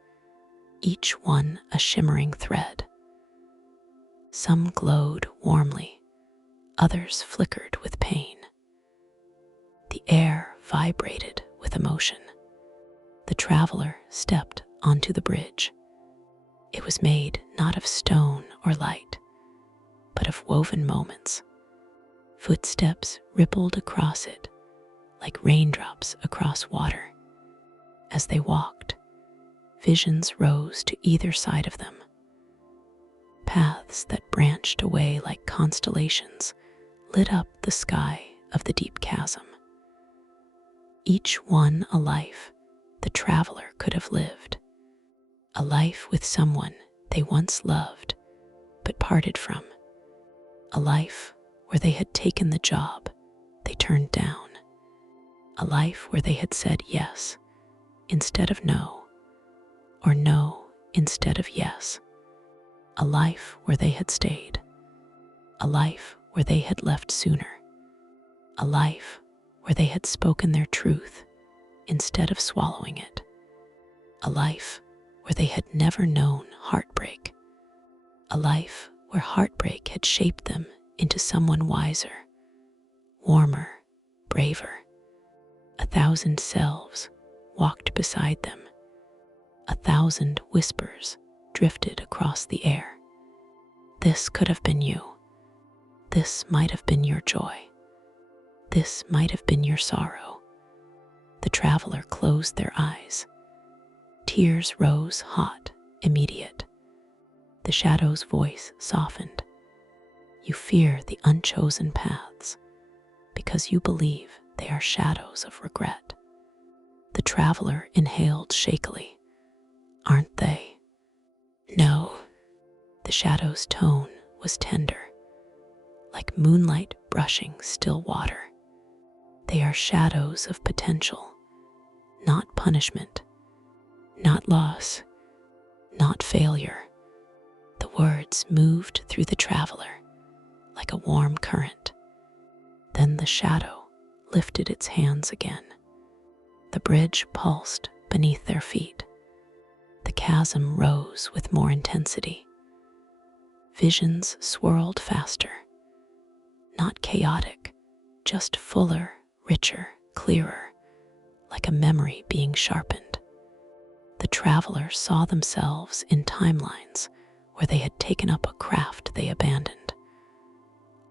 each one a shimmering thread. Some glowed warmly, others flickered with pain. The air vibrated with emotion. The traveler stepped onto the bridge. It was made not of stone or light, but of woven moments. Footsteps rippled across it like raindrops across water. As they walked, visions rose to either side of them. Paths that branched away like constellations lit up the sky of the deep chasm. Each one a life the traveler could have lived. A life with someone they once loved but parted from. A life where they had taken the job they turned down. A life where they had said yes instead of no, or no instead of yes. A life where they had stayed. A life where they had left sooner. A life where they had spoken their truth instead of swallowing it. A life where they had never known heartbreak. A life where heartbreak had shaped them into someone wiser, warmer, braver. 1,000 selves walked beside them. 1,000 whispers drifted across the air. This could have been you. This might have been your joy. This might have been your sorrow. The traveler closed their eyes. Tears rose hot, immediate. The shadow's voice softened. You fear the unchosen paths because you believe they are shadows of regret. The traveler inhaled shakily. Aren't they? No. The shadow's tone was tender, like moonlight brushing still water. They are shadows of potential, not punishment, not loss, not failure. The words moved through the traveler like a warm current. Then the shadow lifted its hands again. The bridge pulsed beneath their feet. The chasm rose with more intensity. Visions swirled faster, not chaotic, just fuller, richer, clearer, like a memory being sharpened. The traveler saw themselves in timelines where they had taken up a craft they abandoned,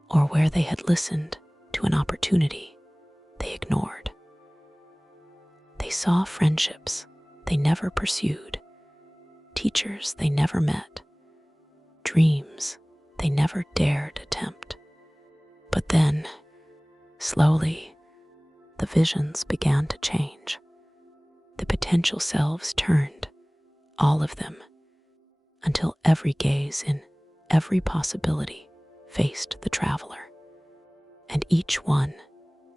or where they had listened to an opportunity they ignored. They saw friendships they never pursued, teachers they never met, dreams they never dared attempt. But then, slowly, the visions began to change. The potential selves turned, all of them, until every gaze in every possibility faced the traveler. And each one,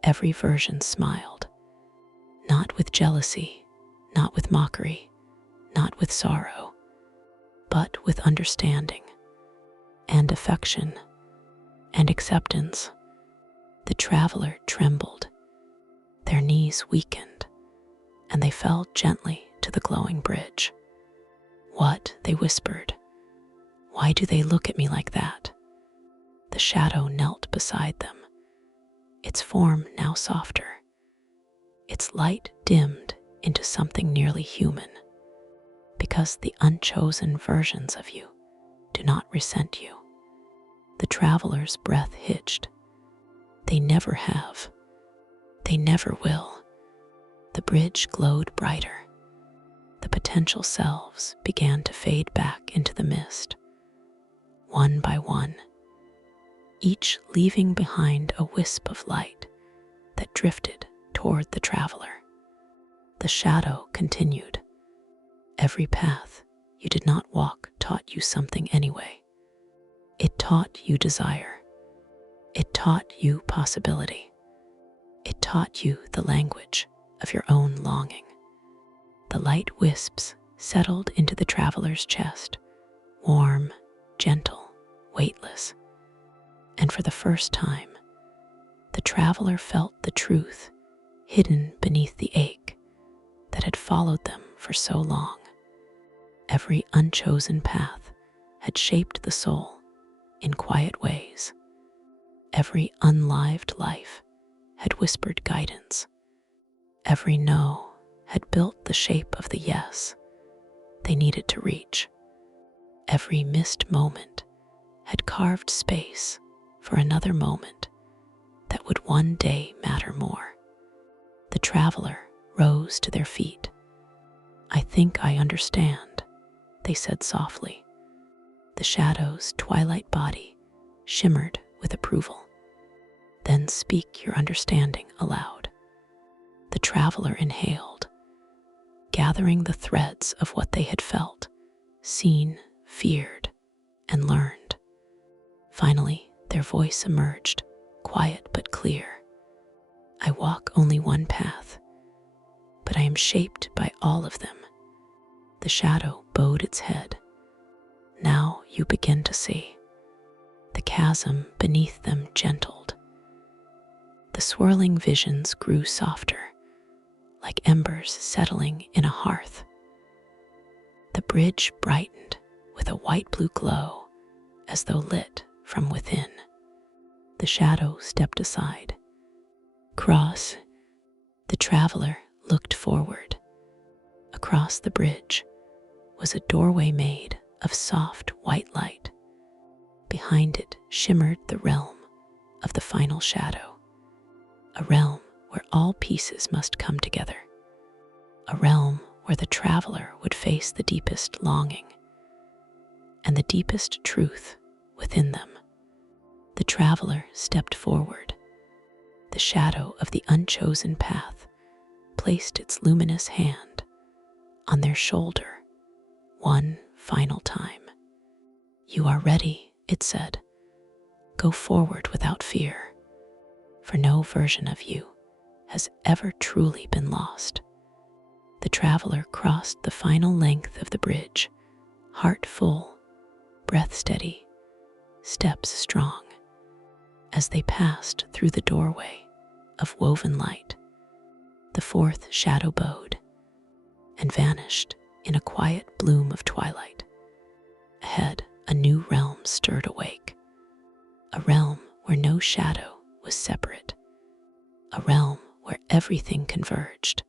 every version smiled, not with jealousy, not with mockery, not with sorrow, but with understanding and affection and acceptance. The traveler trembled, their knees weakened, and they fell gently to the glowing bridge. What? They whispered. Why do they look at me like that? The shadow knelt beside them, its form now softer, its light dimmed into something nearly human, because the unchosen versions of you do not resent you. The traveler's breath hitched. They never have. They never will. The bridge glowed brighter. The potential selves began to fade back into the mist, one by one, each leaving behind a wisp of light that drifted toward the traveler. The shadow continued. Every path you did not walk taught you something anyway. It taught you desire. It taught you possibility. It taught you the language of your own longing. The light wisps settled into the traveler's chest, warm, gentle, weightless. And for the first time, the traveler felt the truth hidden beneath the ache that had followed them for so long. Every unchosen path had shaped the soul in quiet ways. Every unlived life had whispered guidance. Every no had built the shape of the yes they needed to reach. Every missed moment had carved space for another moment that would one day matter more. The traveler rose to their feet. I think I understand, they said softly. The shadow's twilight body shimmered with approval. Then speak your understanding aloud. The traveler inhaled, gathering the threads of what they had felt, seen, feared, and learned. Finally, their voice emerged, quiet but clear. I walk only one path, but I am shaped by all of them. The shadow bowed its head. Now you begin to see. The chasm beneath them gentled. The swirling visions grew softer, like embers settling in a hearth. The bridge brightened with a white-blue glow as though lit from within. The shadow stepped aside. Cross. The traveler looked forward. Across the bridge was a doorway made of soft white light. Behind it shimmered the realm of the final shadow, a realm where all pieces must come together, a realm where the traveler would face the deepest longing and the deepest truth within them. The traveler stepped forward. The shadow of the unchosen path placed its luminous hand on their shoulder one final time. "You are ready," it said. "Go forward without fear, for no version of you has ever truly been lost." The traveler crossed the final length of the bridge, heart full, breath steady, steps strong. As they passed through the doorway of woven light, the fourth shadow bowed and vanished in a quiet bloom of twilight. Ahead, a new realm stirred awake, a realm where no shadow was separate, a realm where everything converged.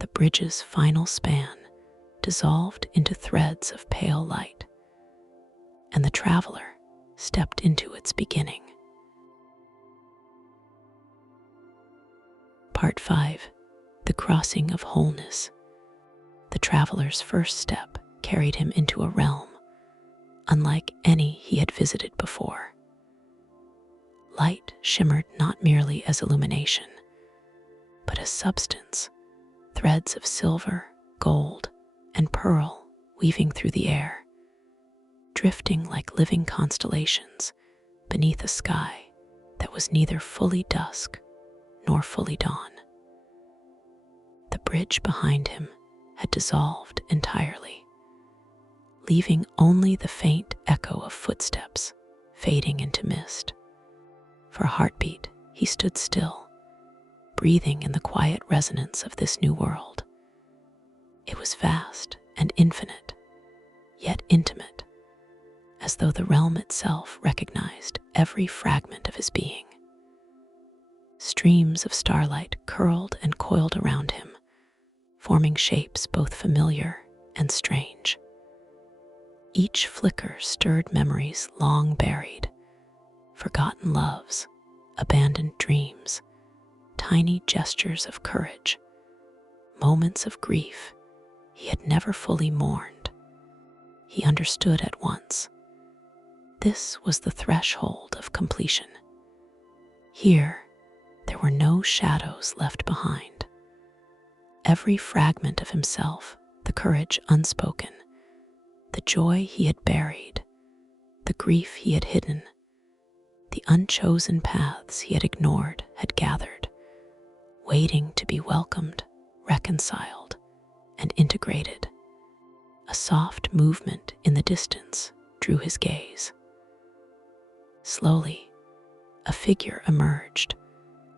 The bridge's final span dissolved into threads of pale light, and the traveler stepped into its beginning. Part 5. The Crossing of Wholeness. The traveler's first step carried him into a realm unlike any he had visited before. Light shimmered not merely as illumination, but as substance, threads of silver, gold, and pearl weaving through the air, drifting like living constellations beneath a sky that was neither fully dusk nor fully dawn. The bridge behind him had dissolved entirely, leaving only the faint echo of footsteps fading into mist. For a heartbeat, he stood still, breathing in the quiet resonance of this new world. It was vast and infinite, yet intimate, as though the realm itself recognized every fragment of his being. Streams of starlight curled and coiled around him, forming shapes both familiar and strange. Each flicker stirred memories long buried, forgotten loves, abandoned dreams, tiny gestures of courage, moments of grief he had never fully mourned. He understood at once. This was the threshold of completion. Here, there were no shadows left behind. Every fragment of himself, the courage unspoken, the joy he had buried, the grief he had hidden, the unchosen paths he had ignored had gathered, waiting to be welcomed, reconciled, and integrated. A soft movement in the distance drew his gaze. Slowly, a figure emerged,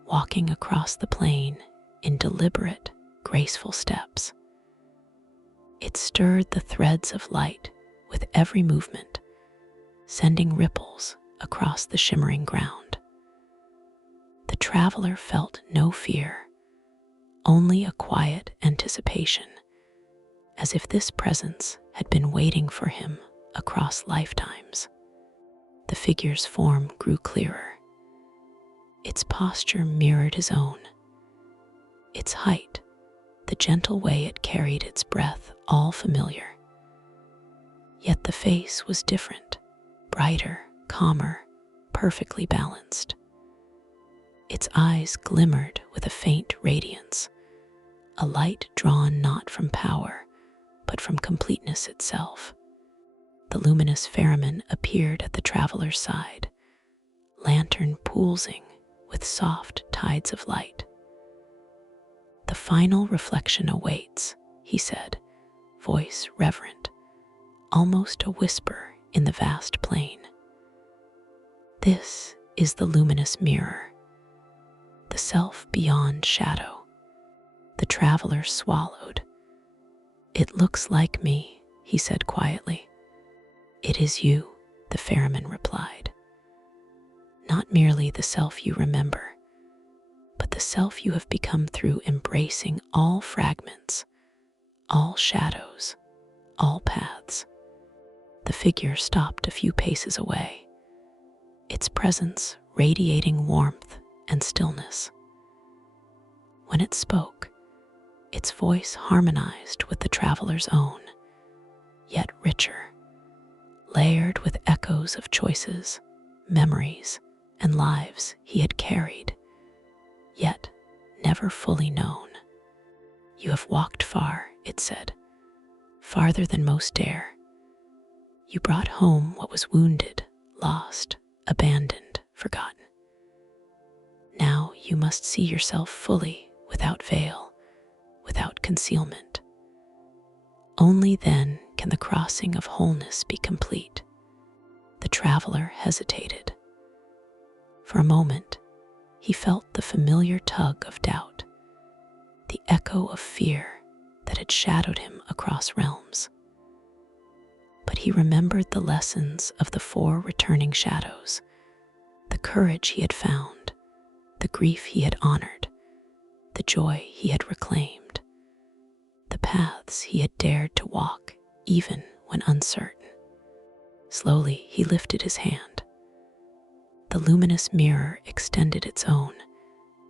walking across the plain in deliberate, graceful steps. It stirred the threads of light with every movement, sending ripples across the shimmering ground. The traveler felt no fear, only a quiet anticipation, as if this presence had been waiting for him across lifetimes. The figure's form grew clearer. Its posture mirrored his own. Its height, the gentle way it carried its breath, all familiar. Yet the face was different, brighter, calmer, perfectly balanced. Its eyes glimmered with a faint radiance, a light drawn not from power, but from completeness itself. The luminous ferryman appeared at the traveler's side, lantern pulsing with soft tides of light. "The final reflection awaits," he said, voice reverent, almost a whisper in the vast plain. "This is the luminous mirror, the self beyond shadow." The traveler swallowed. "It looks like me," he said quietly. "It is you," the ferryman replied. "Not merely the self you remember, but the self you have become through embracing all fragments, all shadows, all paths." The figure stopped a few paces away, its presence radiating warmth and stillness. When it spoke, its voice harmonized with the traveler's own, yet richer, layered with echoes of choices, memories, and lives he had carried, yet never fully known. "You have walked far," it said, "farther than most dare. You brought home what was wounded, lost, abandoned, forgotten. Now you must see yourself fully, without veil, without concealment. Only then can the crossing of wholeness be complete." The traveler hesitated. For a moment, he felt the familiar tug of doubt, the echo of fear that had shadowed him across realms. But he remembered the lessons of the 4 returning shadows, the courage he had found, the grief he had honored, the joy he had reclaimed, the paths he had dared to walk even when uncertain. Slowly he lifted his hand. The luminous mirror extended its own,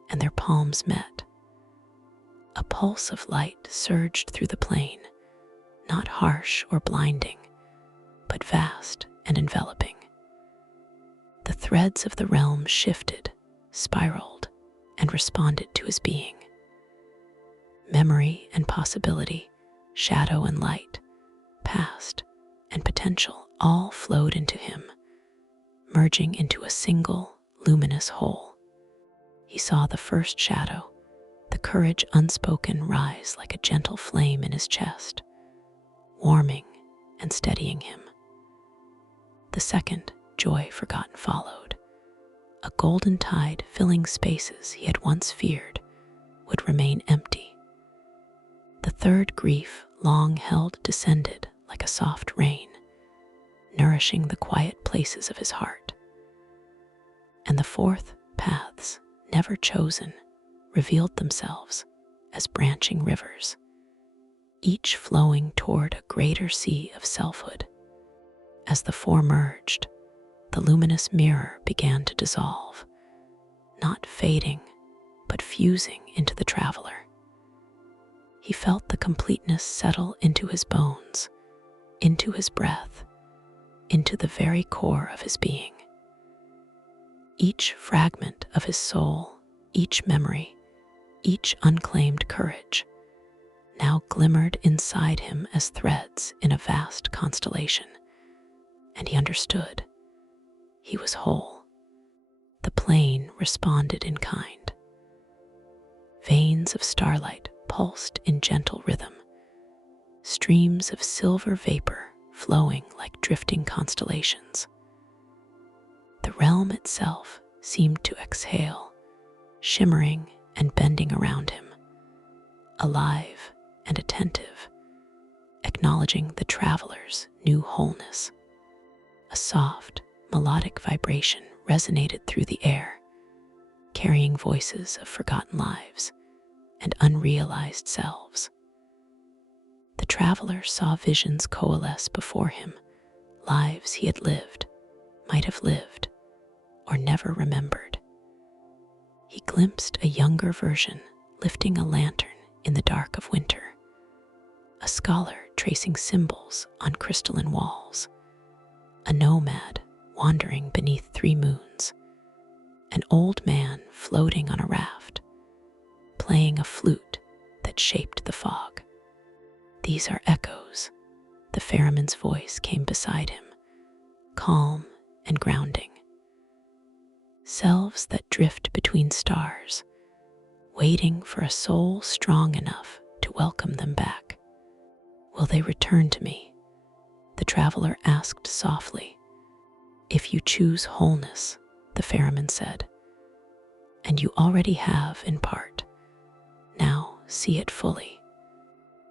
and their palms met. A pulse of light surged through the plain, not harsh or blinding, but vast and enveloping. The threads of the realm shifted, spiraled, and responded to his being. Memory and possibility, shadow and light, past and potential all flowed into him, merging into a single luminous whole. He saw the first shadow, the courage unspoken, rise like a gentle flame in his chest, warming and steadying him. The second, joy forgotten, followed. A golden tide filling spaces he had once feared would remain empty. The third, grief long held, descended like a soft rain, nourishing the quiet places of his heart. And the fourth, paths never chosen, revealed themselves as branching rivers, each flowing toward a greater sea of selfhood. As the 4 merged, the luminous mirror began to dissolve, not fading, but fusing into the traveler. He felt the completeness settle into his bones, into his breath, into the very core of his being. Each fragment of his soul, each memory, each unclaimed courage, now glimmered inside him as threads in a vast constellation. And he understood. He was whole. The plain responded in kind. Veins of starlight pulsed in gentle rhythm, streams of silver vapor flowing like drifting constellations. The realm itself seemed to exhale, shimmering and bending around him, alive and attentive, acknowledging the traveler's new wholeness. A soft, melodic vibration resonated through the air, carrying voices of forgotten lives and unrealized selves. The traveler saw visions coalesce before him, lives he had lived, might have lived, or never remembered. He glimpsed a younger version lifting a lantern in the dark of winter, a scholar tracing symbols on crystalline walls, a nomad wandering beneath 3 moons, an old man floating on a raft, playing a flute that shaped the fog. "These are echoes." The ferryman's voice came beside him, calm and grounding. "Selves that drift between stars, waiting for a soul strong enough to welcome them back. Will they return to me?" The traveler asked softly. "If you choose wholeness," the ferryman said, "and you already have in part. Now see it fully."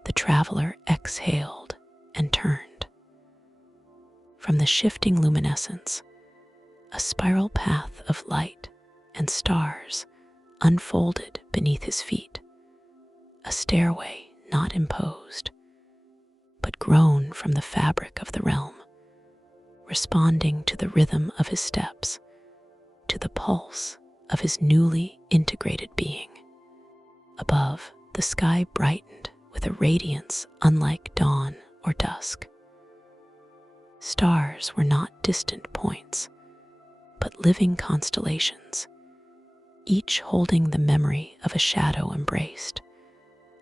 The traveler exhaled and turned. From the shifting luminescence, a spiral path of light and stars unfolded beneath his feet, a stairway not imposed, but grown from the fabric of the realm, responding to the rhythm of his steps, to the pulse of his newly integrated being. Above, the sky brightened with a radiance unlike dawn or dusk. Stars were not distant points, but living constellations, each holding the memory of a shadow embraced,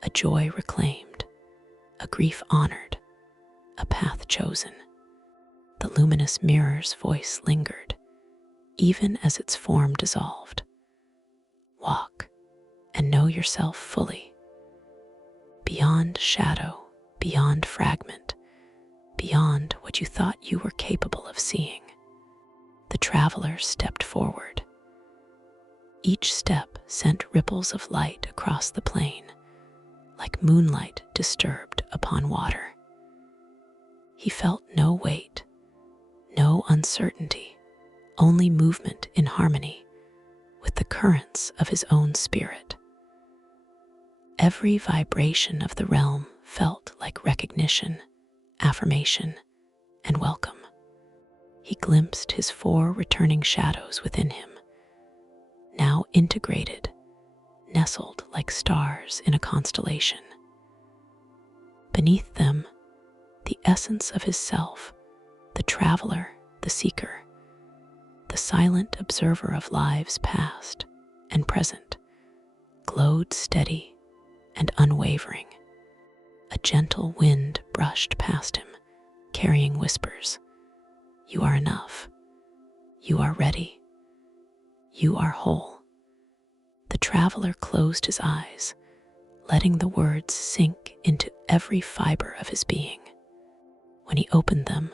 a joy reclaimed, a grief honored, a path chosen. The luminous mirror's voice lingered, even as its form dissolved. Walk and know yourself fully. Beyond shadow, beyond fragment, beyond what you thought you were capable of seeing. The traveler stepped forward. Each step sent ripples of light across the plain, like moonlight disturbed upon water. He felt no weight, no uncertainty, only movement in harmony with the currents of his own spirit. Every vibration of the realm felt like recognition, affirmation, and welcome. He glimpsed his 4 returning shadows within him, now integrated, nestled like stars in a constellation. Beneath them, the essence of his self, the traveler, the seeker, the silent observer of lives past and present, glowed steady and unwavering. A gentle wind brushed past him, carrying whispers. You are enough. You are ready. You are whole. The traveler closed his eyes, letting the words sink into every fiber of his being. When he opened them,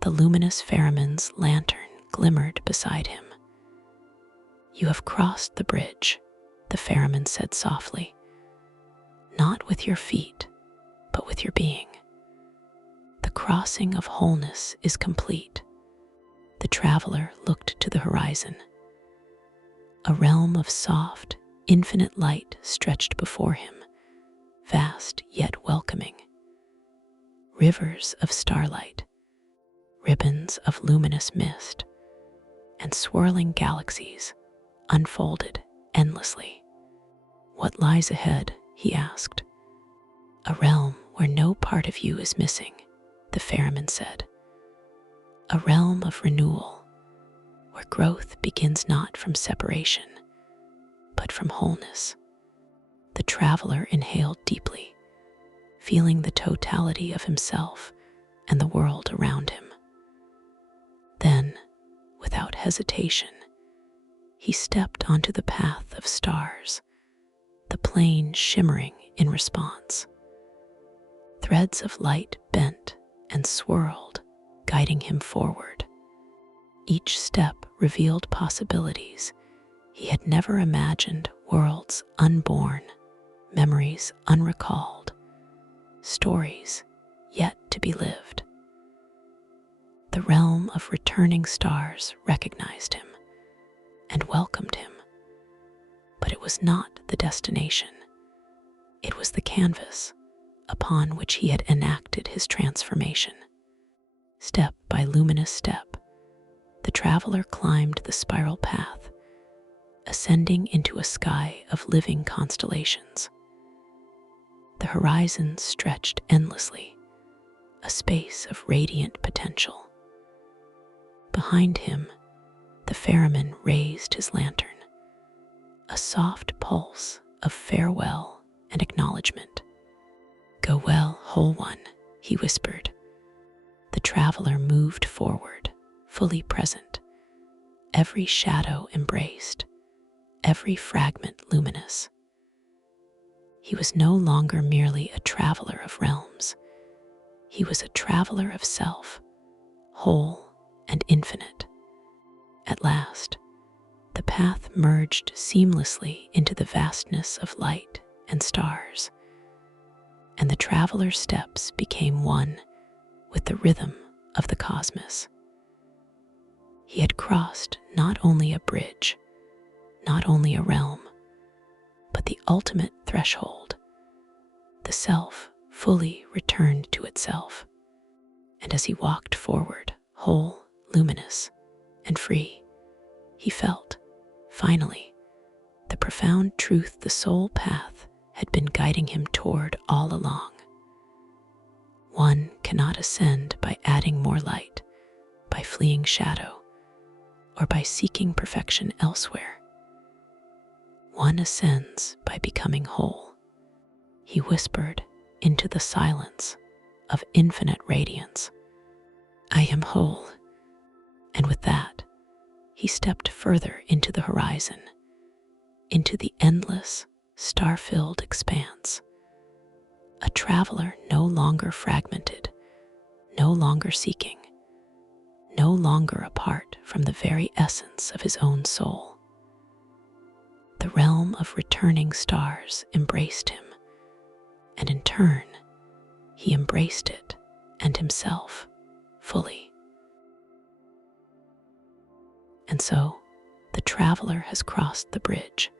the luminous ferryman's lantern glimmered beside him. You have crossed the bridge, the ferryman said softly, not with your feet, but with your being. The crossing of wholeness is complete. The traveler looked to the horizon. A realm of soft, infinite light stretched before him, vast yet welcoming. Rivers of starlight, ribbons of luminous mist, and swirling galaxies unfolded endlessly. What lies ahead? He asked. A realm where no part of you is missing, the ferryman said. A realm of renewal, where growth begins not from separation, but from wholeness. The traveler inhaled deeply, feeling the totality of himself and the world around him. Then, without hesitation, he stepped onto the path of stars, the plain shimmering in response. Threads of light bent and swirled, guiding him forward. Each step revealed possibilities he had never imagined, worlds unborn, memories unrecalled, stories yet to be lived. The realm of returning stars recognized him and welcomed him. But it was not the destination. It was the canvas upon which he had enacted his transformation. Step by luminous step, the traveler climbed the spiral path, ascending into a sky of living constellations. The horizon stretched endlessly, a space of radiant potential. Behind him, the ferryman raised his lantern, a soft pulse of farewell and acknowledgement. Go well, whole one, he whispered. The traveler moved forward, fully present, every shadow embraced, every fragment luminous. He was no longer merely a traveler of realms. He was a traveler of self, whole and infinite. At last, the path merged seamlessly into the vastness of light and stars, and the traveler's steps became one with the rhythm of the cosmos. He had crossed not only a bridge, not only a realm, but the ultimate threshold. The self fully returned to itself, and as he walked forward, whole, luminous, and free, he felt, finally, the profound truth the soul path had been guiding him toward all along. One cannot ascend by adding more light, by fleeing shadow, or by seeking perfection elsewhere. One ascends by becoming whole. He whispered into the silence of infinite radiance, "I am whole." And with that, he stepped further into the horizon, into the endless, star-filled expanse. A traveler no longer fragmented, no longer seeking, no longer apart from the very essence of his own soul. The realm of returning stars embraced him, and in turn, he embraced it and himself fully. And so, the traveler has crossed the bridge.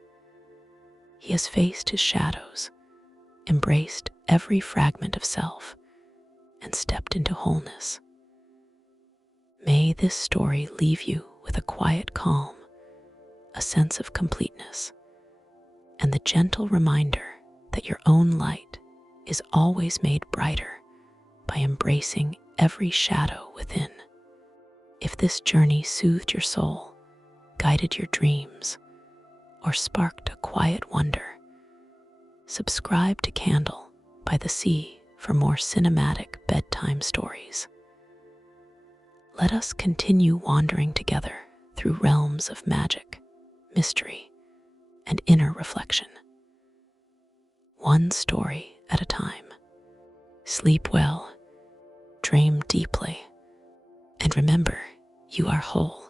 He has faced his shadows, embraced every fragment of self, and stepped into wholeness. May this story leave you with a quiet calm, a sense of completeness, and the gentle reminder that your own light is always made brighter by embracing every shadow within. If this journey soothed your soul, guided your dreams, or sparked a quiet wonder, subscribe to Candle by the Sea for more cinematic bedtime stories. Let us continue wandering together through realms of magic, mystery, and inner reflection. One story at a time. Sleep well, dream deeply, and remember, you are whole.